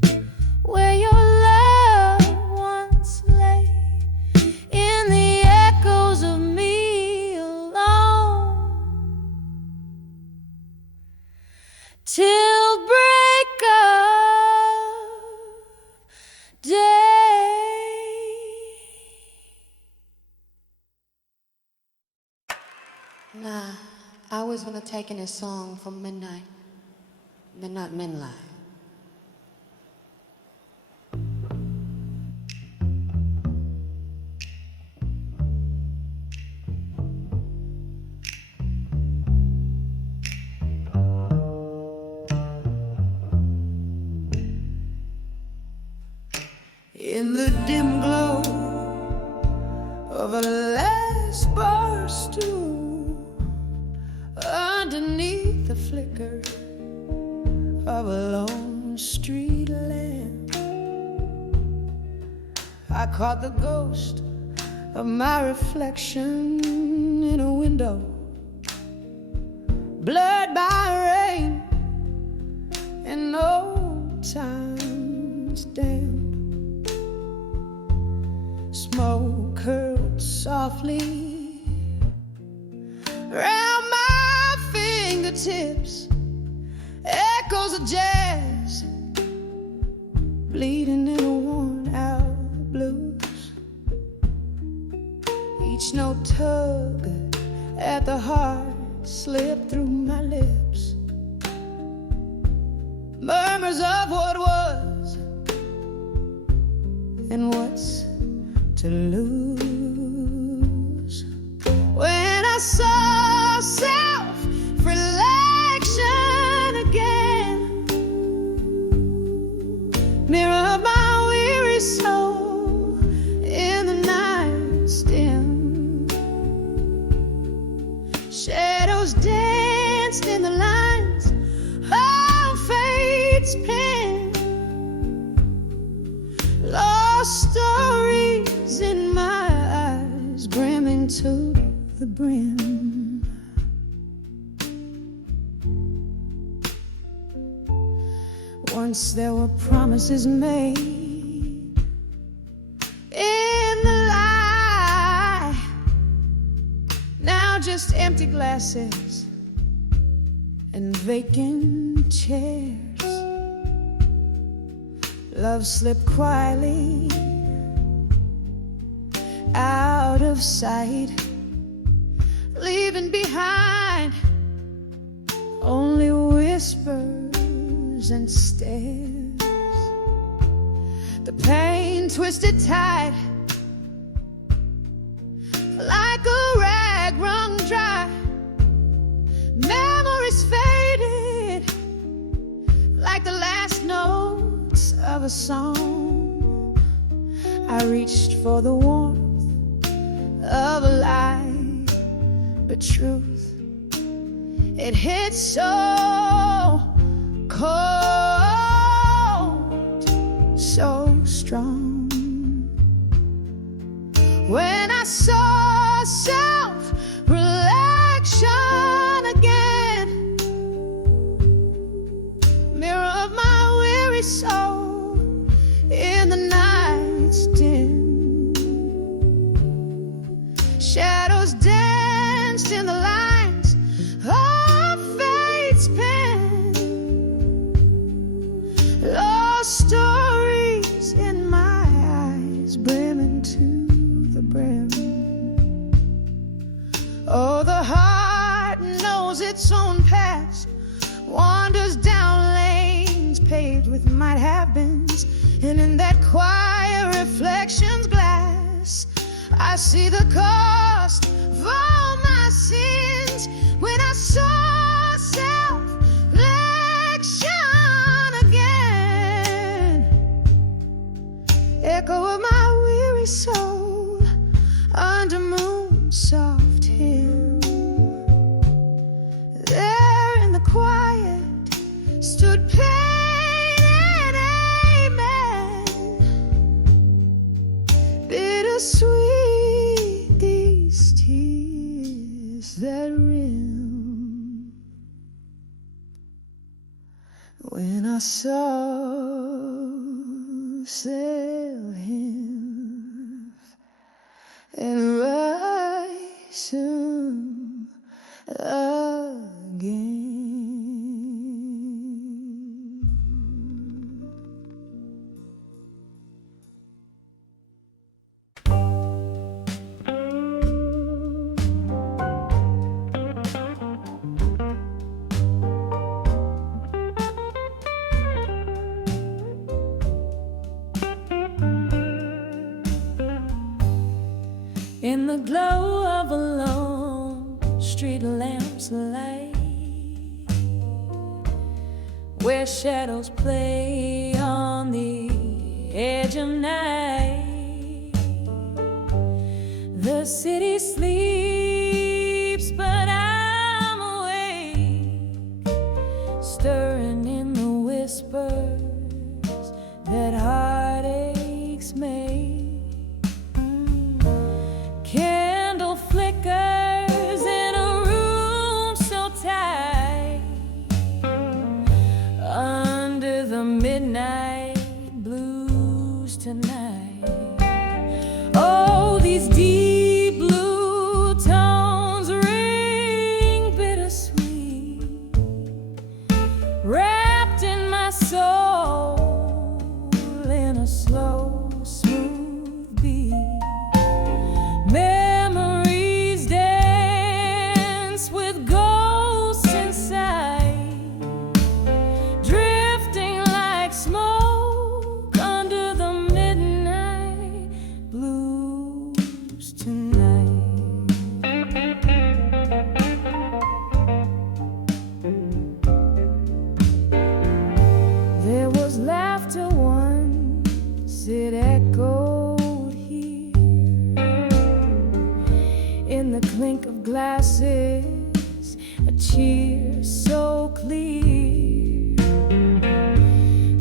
where your love once lay, in the echoes of me alone, till break of day. Nah, I always want to take in this song from midnight light. In the dim glow of a last bar stool, underneath the flicker of a lone street lamp, I caught the ghost of my reflection in a window, blurred by rain and old time's damp. Smoke curled softly round my fingertips, echoes of jazz bleeding in a worn out blues. Each note tug at the heart slipped through my lips, murmurs of what was and what's to lose. When I saw self-reflection again, mirror of my weary soul in the night's dim, shadows danced in the lines of fate's pen, lost stories in my eyes, brimming to the brim. Once there were promises made in the light, now just empty glasses and vacant chairs. Love slipped quietly out of sight, leaving behind only whispers and stares. The pain twisted tight a song. I reached for the warmth of a lie, but truth, it hit so cold, so strong. When I saw self-reflection again, mirror of my weary soul in the night's dim, shadows danced in the lines of fate's pen, lost stories in my eyes, brimming to the brim. Oh, the heart knows its own past, wanders down lanes paved with might have beens, and in that quiet reflection's glass, I see the cost of all my sins. When I saw self-reflection again, echo of my weary soul under moon's soft hymn, there in the quiet stood pain and amen, bittersweet these tears that rim. When I saw sail him and rise him again. In the glow of a lone street lamp's light, where shadows play on the edge of night, the city sleeps, but I'm awake, stirring in the whispers that heartaches make. Candle flickers in a room so tight, under the midnight blues tonight. Oh, these deep blue tones ring bittersweet, wrapped in my soul in a slow, smooth beat. Memories dance with ghosts inside, drifting like smoke under the midnight blues tonight. There was laughter once, it echoed here in the clink of glasses, a cheer so clear.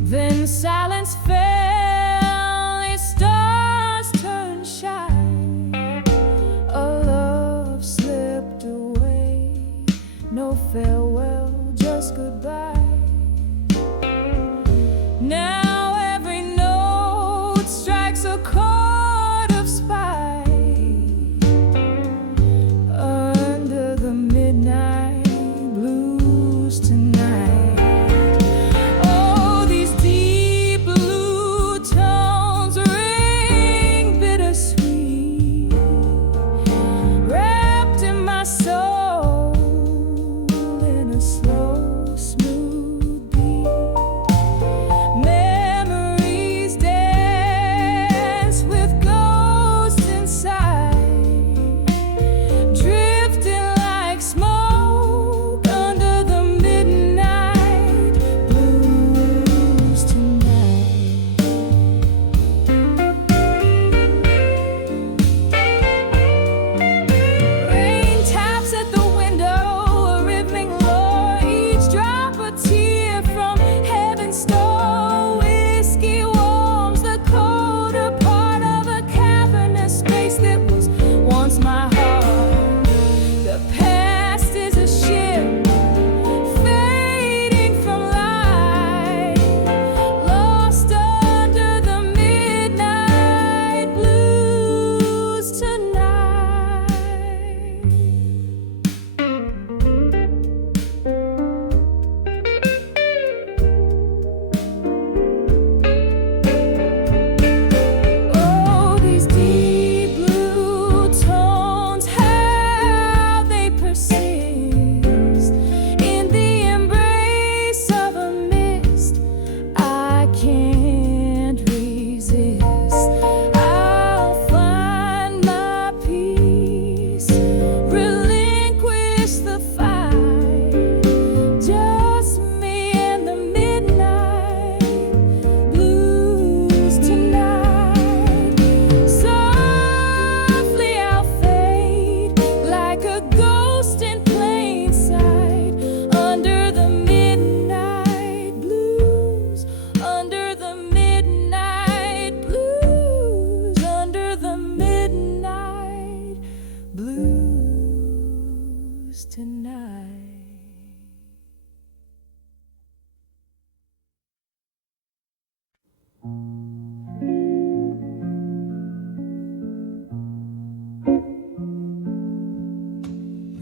Then silence fell, its stars turned shy, a love slipped away, no farewell, just goodbye. Now every note strikes a chord of spite, under the midnight blue.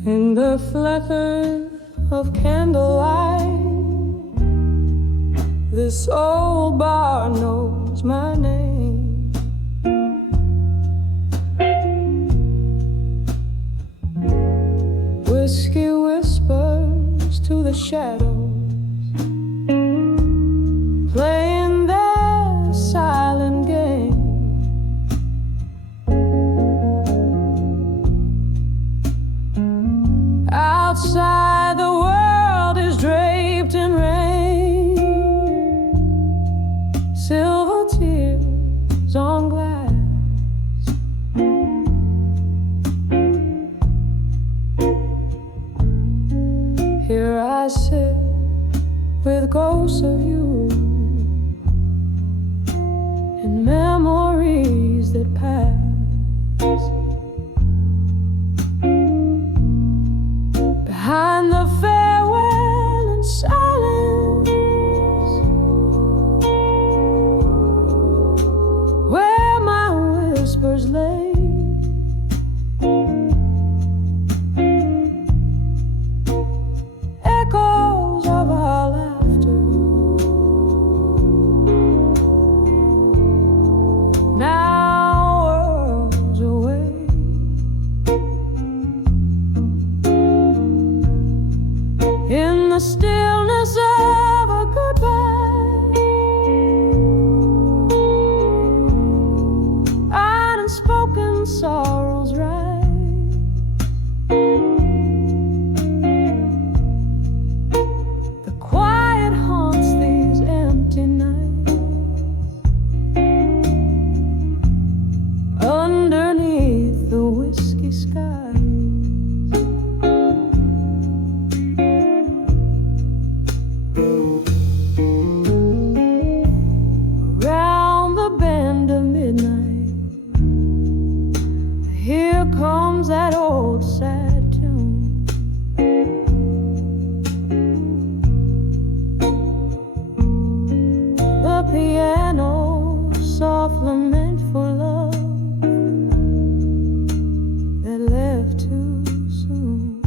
In the flicker of candlelight, this old bar knows my name. Whiskey whispers to the shadows, playing their silent game. Outside the world is draped in rain, silver tears on glass. Here I sit with ghosts of you and memories that pass. Behind the farewell and silence, where my whispers lay, echoes of our laughter, now worlds away. In the stillness of a goodbye, unspoken sorrows rise. The quiet haunts these empty nights, underneath the whiskey sky. Around the bend of midnight, here comes that old sad tune. The piano, soft lament for love that left too soon.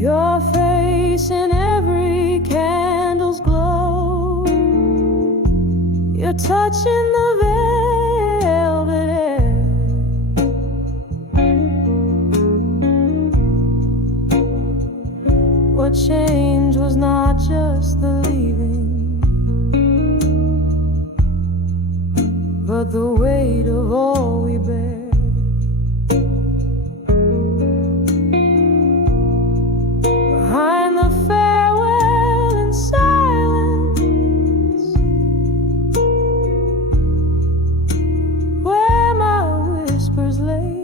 Your face in every candle's glow, you're touching the velvet air. What changed was not just the leaving, but the weight of all we bear. Behind the farewell and silence, where my whispers lay,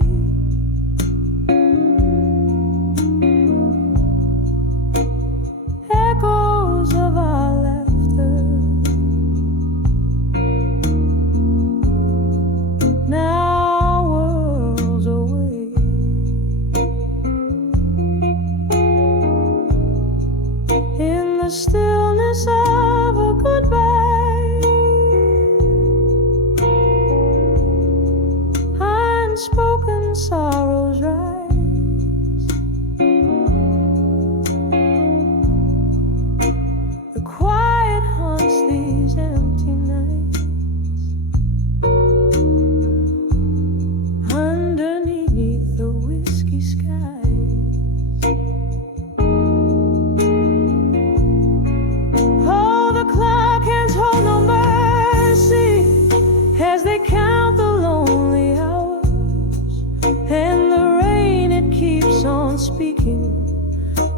echoes of our laughter, now worlds away. In the stillness of a goodbye, unspoken sorrows rise. The quiet haunts these empty nights, underneath the whiskey skies. Oh, the clock hands hold no mercy as they count the lonely hours, and the rain, it keeps on speaking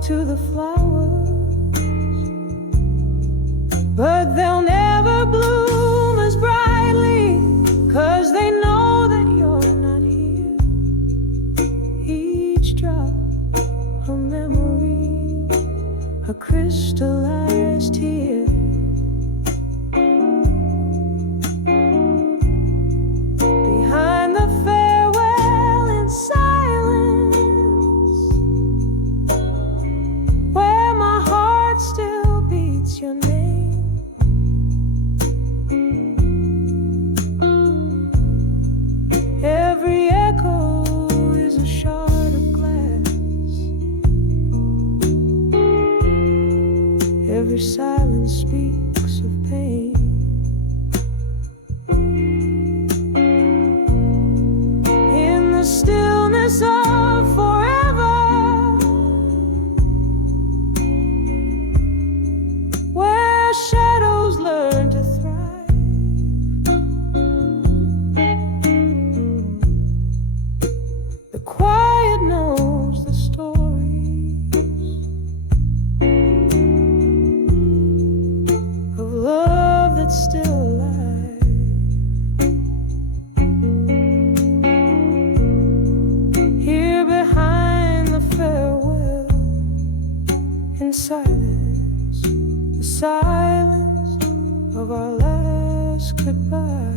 to the flowers, but they'll never bloom as brightly, 'cause they know that you're not here. Each drop a memory, a crystallized tear. Behind the farewell in silence, where my heart still beats your name. silence of our last goodbye.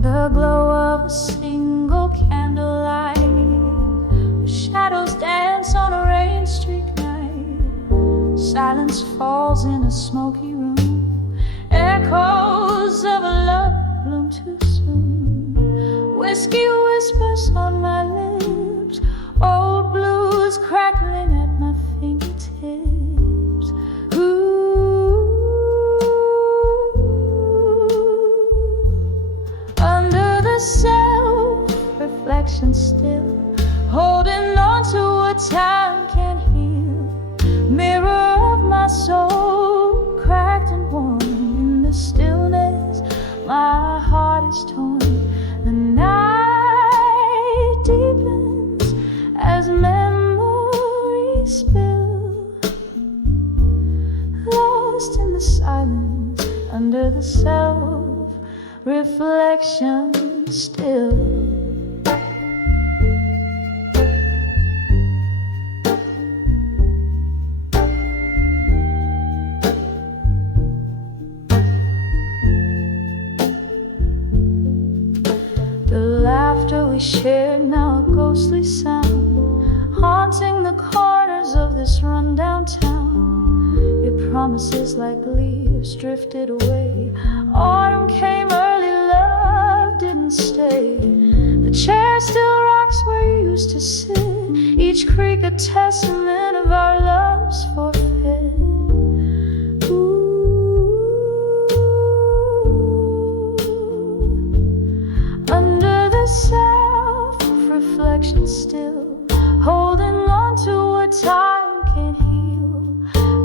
The glow of a single candlelight, the shadows dance on a rain-streaked night. Silence falls in a smoky room, echoes of a love bloom too soon. Whiskey whispers on my lips, old blues crackling at my fingertips. Self-reflection still, holding on to what time can't heal. Mirror of my soul, cracked and worn in the stillness. My heart is torn. The night deepens as memories spill, lost in the silence under the self-reflection still. The laughter we shared, now a ghostly sound, haunting the corners of this rundown town. Your promises like leaves drifted away. Autumn came early, love didn't stay. The chair still rocks where you used to sit, each creak a testament of our love's forfeit. Under the self-reflection still, holding on to what time can't heal.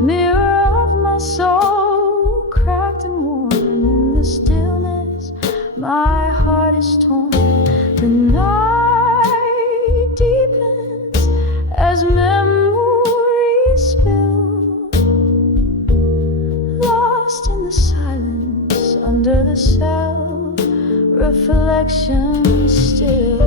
Mirror of my soul, cracked and worn in the stillness. My heart is torn. The night deepens as memories spill, lost in the silence under the self-reflection still.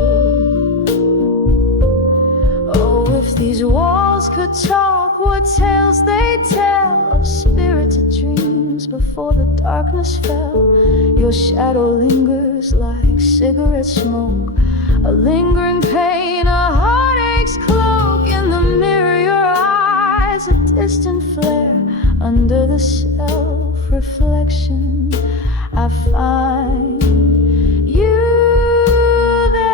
Oh, if these walls could talk, what tales they tell of spirited dreams before the darkness fell. Your shadow lingers like cigarette smoke, a lingering pain, a heartache's cloak. In the mirror, your eyes, a distant flare. Under the self-reflection, I find you there.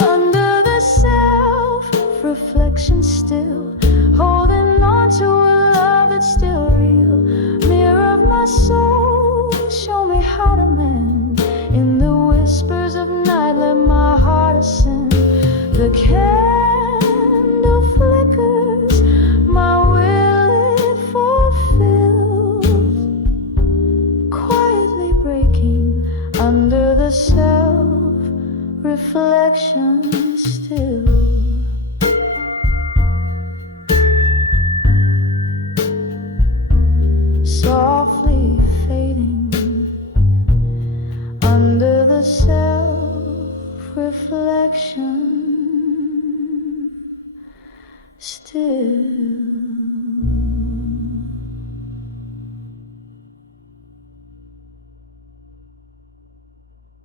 Under the self-reflection still, holding on to a love that's still real. Mirror of my soul, show me how to mend. In the whispers of night, let my heart ascend. The candle flickers, my will it fulfills, quietly breaking under the self-reflection still. Softly fading under the self-reflection still.